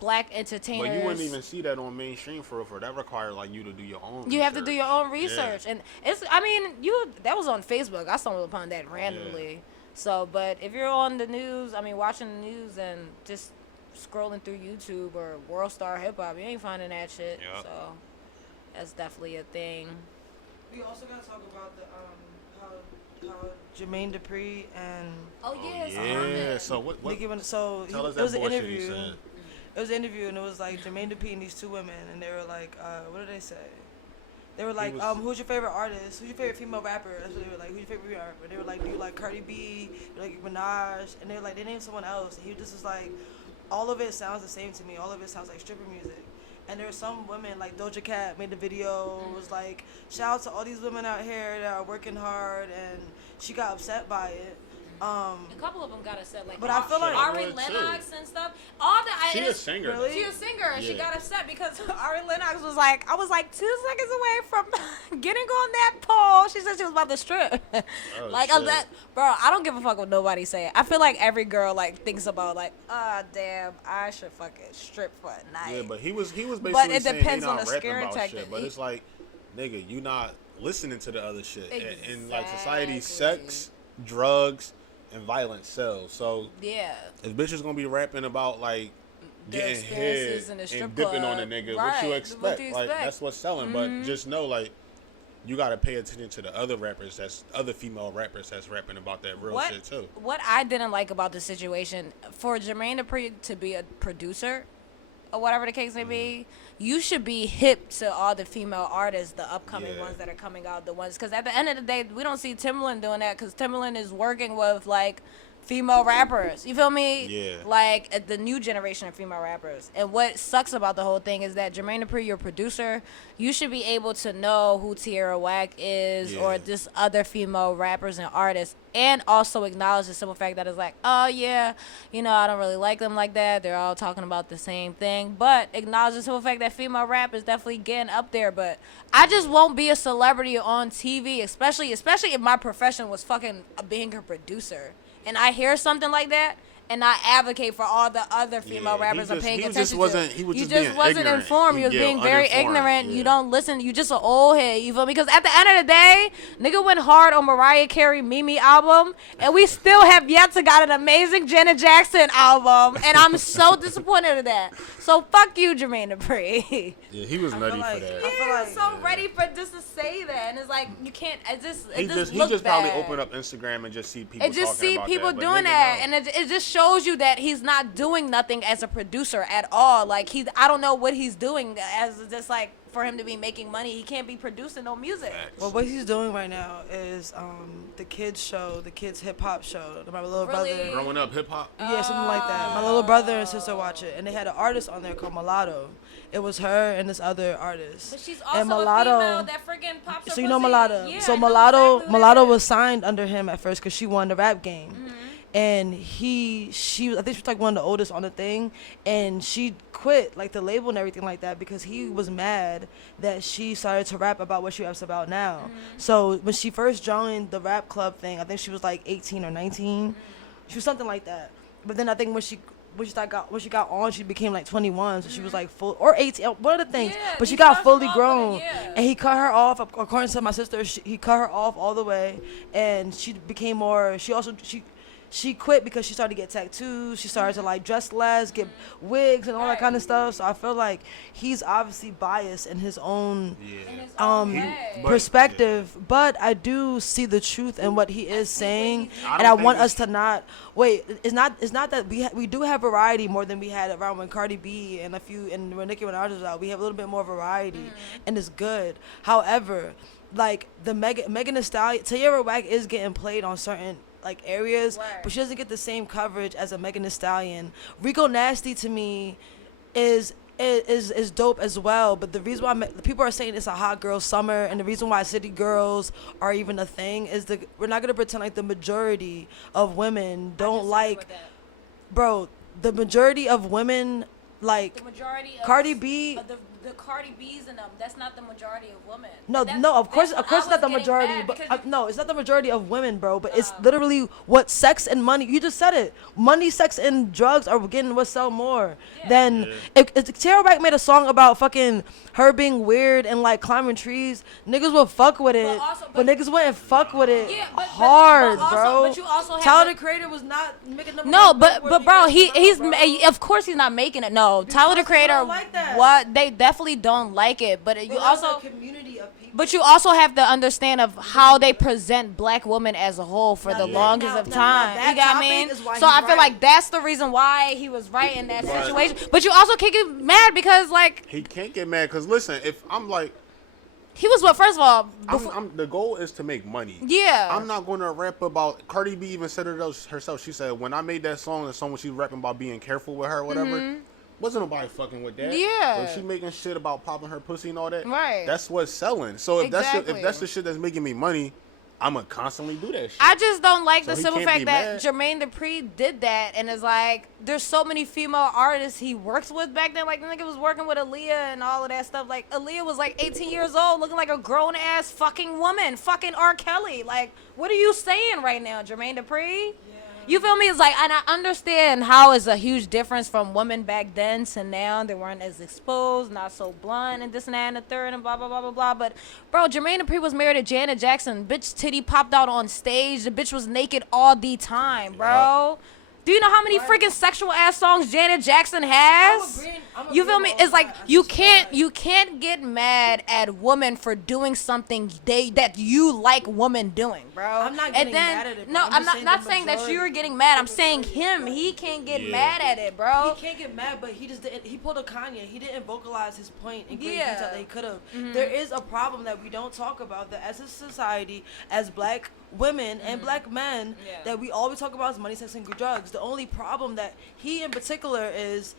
black entertainers. But you wouldn't even see that on mainstream for that requires like you to do your own. You have to do your own research, and that was on Facebook. I stumbled upon that randomly. Yeah. So, but if you're on the news, watching the news and just scrolling through YouTube or World Star Hip Hop, you ain't finding that shit. Yep. So that's definitely a thing. We also gotta talk about the how Jermaine Dupri and So what so it was an interview. It was an interview, and it was like Jermaine Dupri and these two women, and they were like, what did they say? They were like, who's your favorite artist? Who's your favorite female rapper? That's what they were like. Who's your favorite female rapper? They were like, do you like Cardi B? Do you like Minaj? And they were like, they named someone else. And he just was like, all of it sounds the same to me. All of it sounds like stripper music. And there were some women, like Doja Cat made the video, was like, shout out to all these women out here that are working hard, and she got upset by it. A couple of them got upset, like, but I feel like Ari Lennox and stuff. She's a singer. Really? She's a singer. Yeah. She got upset because Ari Lennox was like, I was like 2 seconds away from getting on that pole. She said she was about to strip. Bro, I don't give a fuck what nobody say. I feel like every girl like thinks about like, damn, I should fucking strip for a night. Yeah, but he was basically but it saying depends he on not the rapping scare about tactic. shit. But it's like, nigga, you not listening to the other shit. Exactly. And like society, sex, drugs, and violence sells. So yeah, if bitches gonna be rapping about like getting head and dipping on a nigga, what you expect? Like that's what's selling. Mm-hmm. But just know, like, you gotta pay attention to the other rappers, other female rappers that's rapping about that real shit too. What I didn't like about the situation, for Jermaine Dupri to be a producer or whatever the case may be, you should be hip to all the female artists, the upcoming ones that are coming out, the ones, because at the end of the day, we don't see Timbaland doing that, because Timbaland is working with like female rappers, you feel me? Yeah. Like the new generation of female rappers. And what sucks about the whole thing is that Jermaine Dupri, your producer, you should be able to know who Tierra Whack is or just other female rappers and artists, and also acknowledge the simple fact that it's like, oh yeah, you know, I don't really like them like that. They're all talking about the same thing. But acknowledge the simple fact that female rap is definitely getting up there. But I just won't be a celebrity on TV, especially if my profession was fucking being a producer. And I hear something like that, and I advocate for all the other female rappers I'm paying attention to. He was you just wasn't informed. You was being very ignorant. Yeah. You don't listen. You just an old head. You feel me? Because at the end of the day, nigga went hard on Mariah Carey Mimi album, and we still have yet to got an amazing Janet Jackson album, and I'm so disappointed in that. So fuck you, Jermaine Dupri. Yeah, he was nutty for that. Yeah, so ready for just to say that, and it's like you can't. He just probably opened up Instagram and just see people. And just see people doing that, and it just shows you that he's not doing nothing as a producer at all. Like I don't know what he's doing as just like for him to be making money. He can't be producing no music. Well, what he's doing right now is the kids show, the kids hip hop show. My little brother. Growing up hip hop. Yeah, something like that. My little brother and sister watch it, and they had an artist on there called Mulatto. It was her and this other artist. But she's also and Mulatto, a female that freaking pops her so you know pussy. Mulatto. Yeah, so Mulatto was signed under him at first because she won the rap game. Mm-hmm. And I think she was like one of the oldest on the thing, and she quit like the label and everything like that because he was mad that she started to rap about what she raps about now. Mm-hmm. So when she first joined the rap club thing, I think she was like 18 or 19. Mm-hmm. She was something like that. But then I think when she got on, she became like 21, so she was like full, or 18, one of the things. Yeah, but she got fully grown, yeah. And he cut her off. According to my sister, he cut her off all the way, and she became more. She quit because she started to get tattoos. She started to like dress less, get wigs and all that kind of stuff. So I feel like he's obviously biased in his own perspective. Yeah. But I do see the truth in what he is saying, and I want us to not wait. It's not that we do have variety more than we had around when Cardi B and when Nicki Minaj was out. We have a little bit more variety, and it's good. However, like the Megan Thee Stallion, Tierra Whack is getting played on certain like areas, but she doesn't get the same coverage as a Megan Thee Stallion. Rico Nasty to me is dope as well, but the reason why people are saying it's a hot girl summer, and the reason why city girls are even a thing is we're not gonna pretend like the majority of women don't like, bro. the majority of women, like The majority of Cardi B. the Cardi B's and them, that's not the majority of women. No, And no, of course, that's of course, what it's not the I was getting majority, mad but because no, it's not the majority of women, bro. But it's literally what sex and money. You just said it. Money, sex, and drugs are getting what sell more than. If Tara Wright made a song about fucking her being weird and like climbing trees, niggas would fuck with it, but niggas wouldn't fuck with it hard, bro. But you also have Tyler the Creator was not making them. no, but bro, he's of course he's not making it. No, Tyler the people Creator, don't like that. what they definitely don't like it. But you also, community of people. but you also have to understand of how they present black women as a whole for the longest of time. that You got topic me? is why So he's I feel right. like that's the reason why he was right in that situation. But you also can't get mad because like He can't get mad because listen, if I'm like, he was what? First of all, the goal is to make money. yeah. I'm not going to rap about. Cardi B even said it herself. She said when I made that song, the song when she was rapping about being careful with her, or whatever. Wasn't nobody fucking with that. Yeah. But she making shit about popping her pussy and all that. Right. That's what's selling. So if Exactly. that's the shit that's making me money, I'ma constantly do that shit. I just don't like So the he simple can't fact be that mad. Jermaine Dupri did that, and it's like there's so many female artists he works with back then. Like the nigga was working with Aaliyah and all of that stuff. Like Aaliyah was like 18 years old, looking like a grown ass fucking woman, fucking R. Kelly. Like, what are you saying right now, Jermaine Dupri? You feel me? It's like, and I understand how it's a huge difference from women back then to now. They weren't as exposed, not so blunt, and this and that and the third, and blah, blah, blah, blah, blah. But, bro, Jermaine Dupri was married to Janet Jackson. Bitch titty popped out on stage. The bitch was naked all the time, bro. Do you know how many freaking sexual ass songs Janet Jackson has? I'm You feel me? agreeing It's like with all you that. can't get mad at women for doing something that you like women doing, bro. I'm not getting mad at it, bro. No, I'm I'm just not saying saying the that majority. you're getting mad. I'm saying him. He can't get Yeah. mad at it, bro. He can't get mad, but he just didn't. He pulled a Kanye. He didn't vocalize his point in great Yeah. detail that he could have. There is a problem that we don't talk about. That as a society, as black women and black men, Yeah. that we always talk about is money, sex, and drugs. The only problem that he in particular is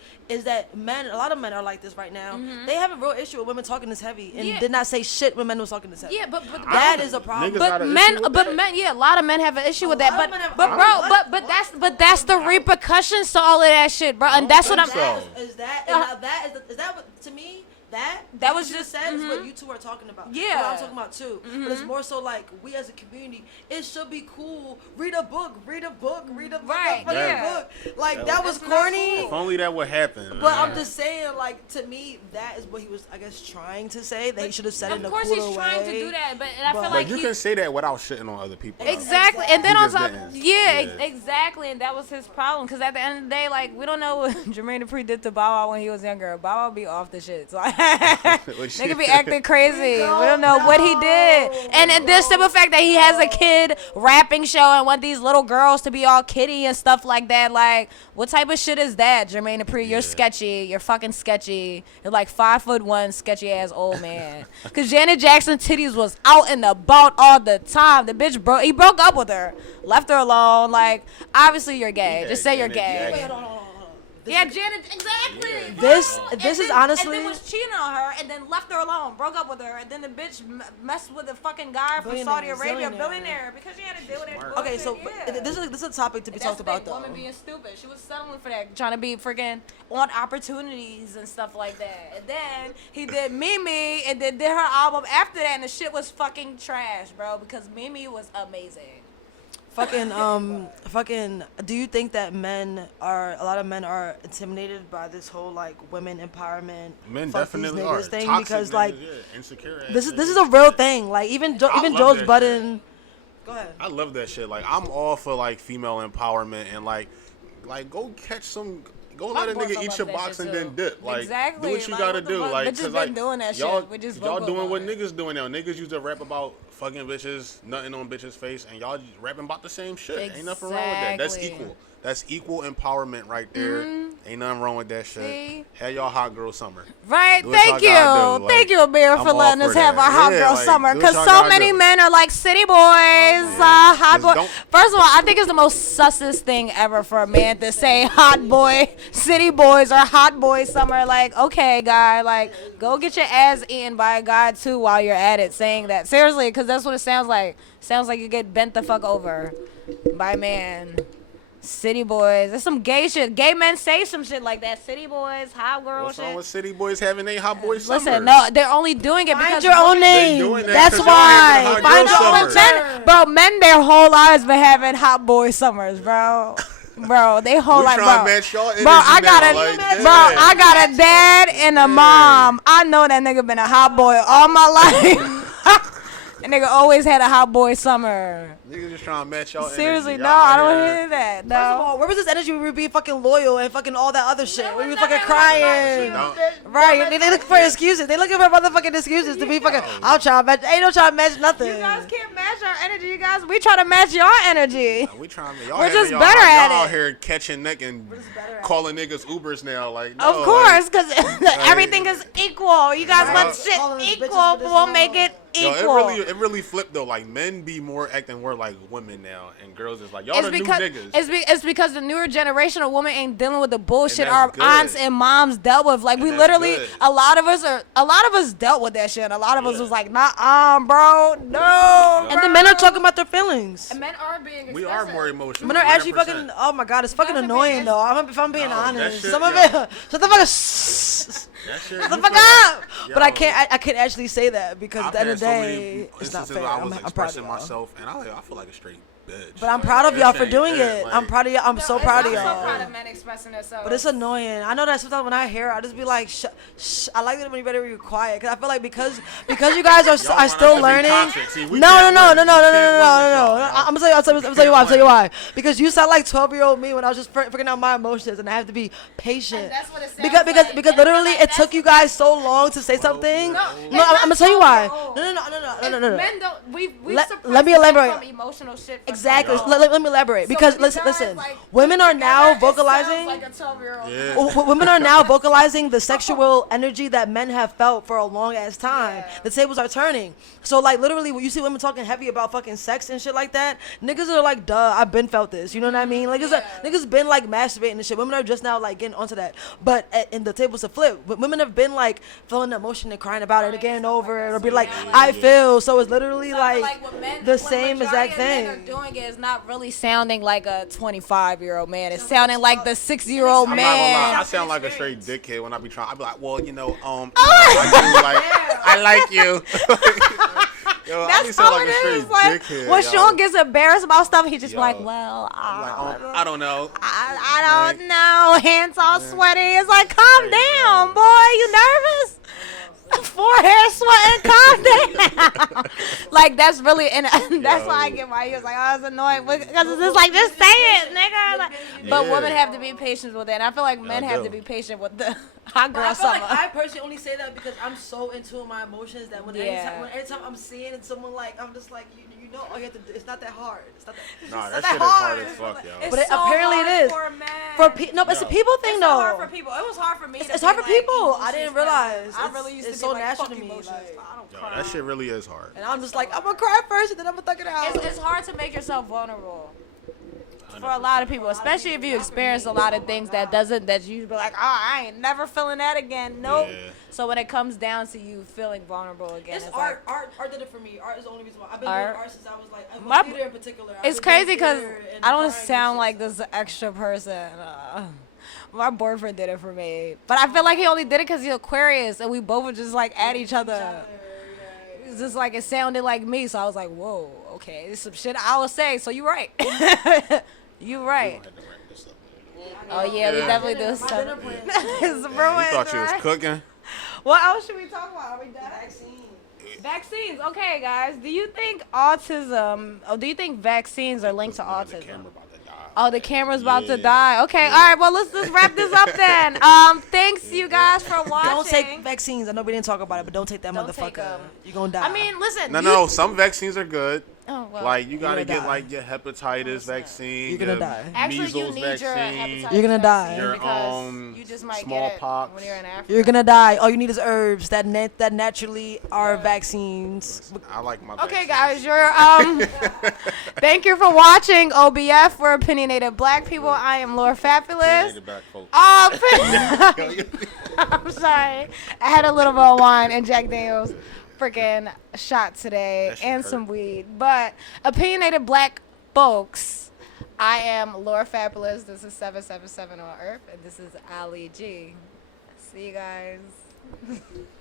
that men, a lot of men are like this right now. They have a real issue with women talking this heavy and Yeah. did not say shit when men was talking this heavy. Yeah, but that is a problem. Niggas got But an men, issue with but that? men, yeah, a lot of men have an issue with A that. lot of But men have- but bro, What? but that's the repercussions to all of that shit, bro. And that's what I'm. think so. Is that and now that is that what to me that That what was you just- said is what you two are talking about. Yeah. what I'm talking about too. But it's more so like we as a community, it should be cool. Read a book, read a book, read a book, Right, fucking yeah. book. Like That that was- was corny. If only that would happen. But man. I'm just saying, like to me, that is what he was, I guess, trying to say. That he should have said it in Of a course, cooler he's trying to way. do that, but I feel But like you he, can say that without shitting on other people. though. exactly, and then He on just top, didn't. yeah, Yeah. exactly, and that was his problem. Because at the end of the day, like we don't know what Jermaine Dupri did to Bow Wow when he was younger. Bow Wow be off the shit, so nigga be acting crazy. We don't know what he did, and this simple fact that he has a kid rapping show and want these little girls to be all kitty and stuff like that. Like, what type of shit is that, Jermaine Dupri? You're sketchy. You're fucking sketchy. You're like 5'1", sketchy ass old man. Cause Janet Jackson titties was out and about all the time. The bitch he broke up with her, left her alone. Like, obviously you're gay. Yeah, Just say you're Janet gay. Jackson. Hold on. Yeah, Janet, exactly. Yeah. bro. This And is then- honestly- and then was cheating on her, and then left her alone, broke up with her, and then the bitch messed with the fucking guy from Saudi Arabia, billionaire, because she had to deal with that. Smart. Okay, so bullshit, yeah. this is a topic to be That's talked the about thing, though. woman being stupid. She was settling for that, trying to be freaking on opportunities and stuff like that. And then he did Mimi, and then did her album after that, and the shit was fucking trash, bro. Because Mimi was amazing. fucking do you think that a lot of men are intimidated by this whole like women empowerment Men fuck these definitely niggas are. thing? Toxic Because niggas, like yeah, insecure ass this is niggas. a real thing. Like even I even love George that Budden. Go ahead. I love that shit. Like I'm all for like female empowerment and like go catch some. Go My let a nigga boyfriend eat loves your that box shit and too. then dip. Like Exactly. do what you Like, gotta what the do. fuck? Like Bitches cause been like doing that y'all, shit. We just y'all vocal doing about what it. niggas doing now. Niggas used to rap about fucking bitches, nothing on bitches' face, and y'all rapping about the same shit. Ain't nothing wrong with that. That's Exactly. equal. That's equal empowerment right there. Ain't nothing wrong with that shit. See? Have y'all hot girl summer. Right, Do what thank y'all you. gotta do. Like, Thank you, Amir, I'm for all letting for us have that. our hot Yeah, girl like, summer. do what Because y'all so gotta many do. men are like city boys, hot Just boy. don't- First of all, I think it's the most sussest thing ever for a man to say hot boy, city boys, or hot boy summer. Like, okay, guy, like, go get your ass eaten by a guy too while you're at it saying that. Seriously, because that's what it sounds like. Sounds like you get bent the fuck over by a man City boys. There's some gay shit. Gay men say some shit like that. City boys, hot girl What's shit. wrong with city boys having a hot boy summer? Listen, no, they're only doing it Find because your own They name. doing that That's 'cause y'all having a why. hot Find girl your own summer. turn. Bro, men their whole lives been having hot boy summers, bro. Bro, they whole We life, trying to bro. match y'all energy Bro, I got now, a like, bro, damn. I got a dad and a mom. I know that nigga been a hot boy all my life. That nigga always had a hot boy summer. Niggas just trying to match y'all Seriously, energy. no, Y'all I don't here- hear that. First of No. all, where was this energy? We were being fucking loyal and fucking all that other shit. We were was fucking never crying. about Right, they looking for excuses. They looking for motherfucking excuses to be fucking. I'll try to match. Ain't no trying to match nothing. You guys can't match our energy, you guys. We try to match your energy. We trying to. Y'all We're having just y'all better hot- at y'all it. out here catching neck and better at calling niggas Ubers now. Like, no, Of course, because everything is equal. You guys Right. want shit Calling us bitches equal, for this we'll make long. it Yo, equal. it really flipped though. Like men be more acting more like women now, and girls is like y'all It's the because new niggas. it's because the newer generation of women ain't dealing with the bullshit And our that's good. aunts and moms dealt with. Like we that's literally, good. a lot of us dealt with that shit. A lot of us was like, nah, bro, no. And the men are talking about their feelings. Men are being We are more emotional. Men are actually 100%. fucking. Oh my god, it's fucking guys are annoying being- though. If I'm being No, that honest, shit, some of yo. it. Shut the fuck up. That shit, Shut the you fuck feel like- up. But I Yo. can't. I can't actually say that because at I've the end had of the so many day, it's not instances fair. where I I'm was proud of expressing y'all. myself, and I feel like a straight bitch. But I'm proud of Like, y'all this for ain't doing it, it. like- I'm proud of y'all. I'm so proud of y'all. of men expressing themselves. But it's annoying. I know that sometimes when I hear it, I just be like, shh. I like it when you better be quiet. Because I feel like because you guys Y'all are want still us to be learning. toxic. See, we No. can't win. We can't win with I'm y'all. gonna tell you why. Because you sound like 12-year-old me when I was just figuring out my emotions, and I have to be patient. And that's what it sounds because like. because And I feel literally like it took that's- you guys so long to say something. No, No, I'm gonna tell you why. old. No. Men don't. We Let me elaborate. From emotional shit. for Exactly. so long. Let me elaborate. So Because when you listen, guys, listen. like, Women are now together, it vocalizing. sounds like a 12-year-old. Yeah. Women are now vocalizing the sexual energy that men have felt for a long ass time. Yeah. The tables are turning. So like literally when you see women talking heavy about fucking sex and shit like that, niggas are like, duh, I've been felt this. You know what I mean? Like niggas been like masturbating and shit. Women are just now like getting onto that. But in the tables to flip, women have been like feeling the emotion and crying about it again and over it, or be like, I feel. So it's literally So I feel like what men- the what same majority exact of men thing. are doing it is not really sounding like a 25-year-old man. It's sounding like the 6-year-old I'm not gonna lie. I man. sound like a straight dickhead when I be trying. I be like, well, I like you. Yo, I be That's sound how like it a straight is. Like dickhead. when yo. Sean gets embarrassed about stuff, he just be Yo. like, well, I'm like, I don't know. I don't know. Hands all sweaty. It's like, calm down, boy. You nervous? Forehead sweating. Calm down. Like that's really, and that's why I get my ears like, oh, it's annoying because it's just like, just say it, nigga. Like, but Yeah. women have to be patient with it, and I feel like men have do. to be patient with the hot But girl I feel summer. like I personally only say that because I'm so into my emotions that when Yeah. anytime I'm seeing someone like I'm just like you know all you have to do, it's not that hard. It's not that. Nah, it's that not shit that is hard. hard as fuck, yo. It's But it- so apparently it hard is. for men. No, it's a No. people thing It's though. so hard for people. It was hard for me. It's to hard be, for like, people. I emotions didn't free. realize. I really used It's to so be like, natural fuck to me, emotions. like- I don't Yo, cry. that shit really is hard. And I'm just like I'm gonna cry first and then I'm gonna thug it out. It's hard to make yourself vulnerable for a lot of people, especially if you experience a lot of things that you be like, oh, I ain't never feeling that again. Nope. Yeah. So when it comes down to you feeling vulnerable again, It's it's art. like, Art did it for me. Art is the only reason why I've been Art. doing art since I was like My- theater in particular. I've it's been doing crazy because theater and I don't crying and sound shit, like so. this extra person. My boyfriend did it for me, but I feel like he only did it because he's Aquarius, and we both were just like at each other. It's just like it sounded like me, so I was like, "Whoa, okay, this is some shit I will say." So you right, you right. Oh yeah, we Yeah. definitely do My stuff. dinner plan. It's You ruined, thought you was right? cooking? What else should we talk about? Are we done? Vaccine. Vaccines. Okay, guys. Do you think autism? Or do you think vaccines are linked to The autism? camera about to die. Oh, the camera's about to Yeah. die. Okay, all right. Well, let's just wrap this up then. Thanks you guys for watching. Don't take vaccines. I know we didn't talk about it, but don't take that Don't take motherfucker. 'em. You're gonna die. I mean, listen. No. Some vaccines are good. Oh, well, Like you gotta You're gonna get die. like your hepatitis vaccine. You're gonna your die. actually, you measles need your vaccine. hepatitis You're gonna die. vaccine Your, because you just might smallpox. get it when you're in Africa. You're gonna die. All you need is herbs that naturally are vaccines. I like my. Okay, vaccines. guys, thank you for watching OBF for Opinionated Black People. I am Laura Fabulous. Opinionated black folks. I'm sorry. I had a little bit of wine and Jack Daniels freaking shot today That shit and hurt. some weed. But Opinionated Black folks, I am Laura Fabulous. This is 777 on Earth, and this is Ali G. See you guys.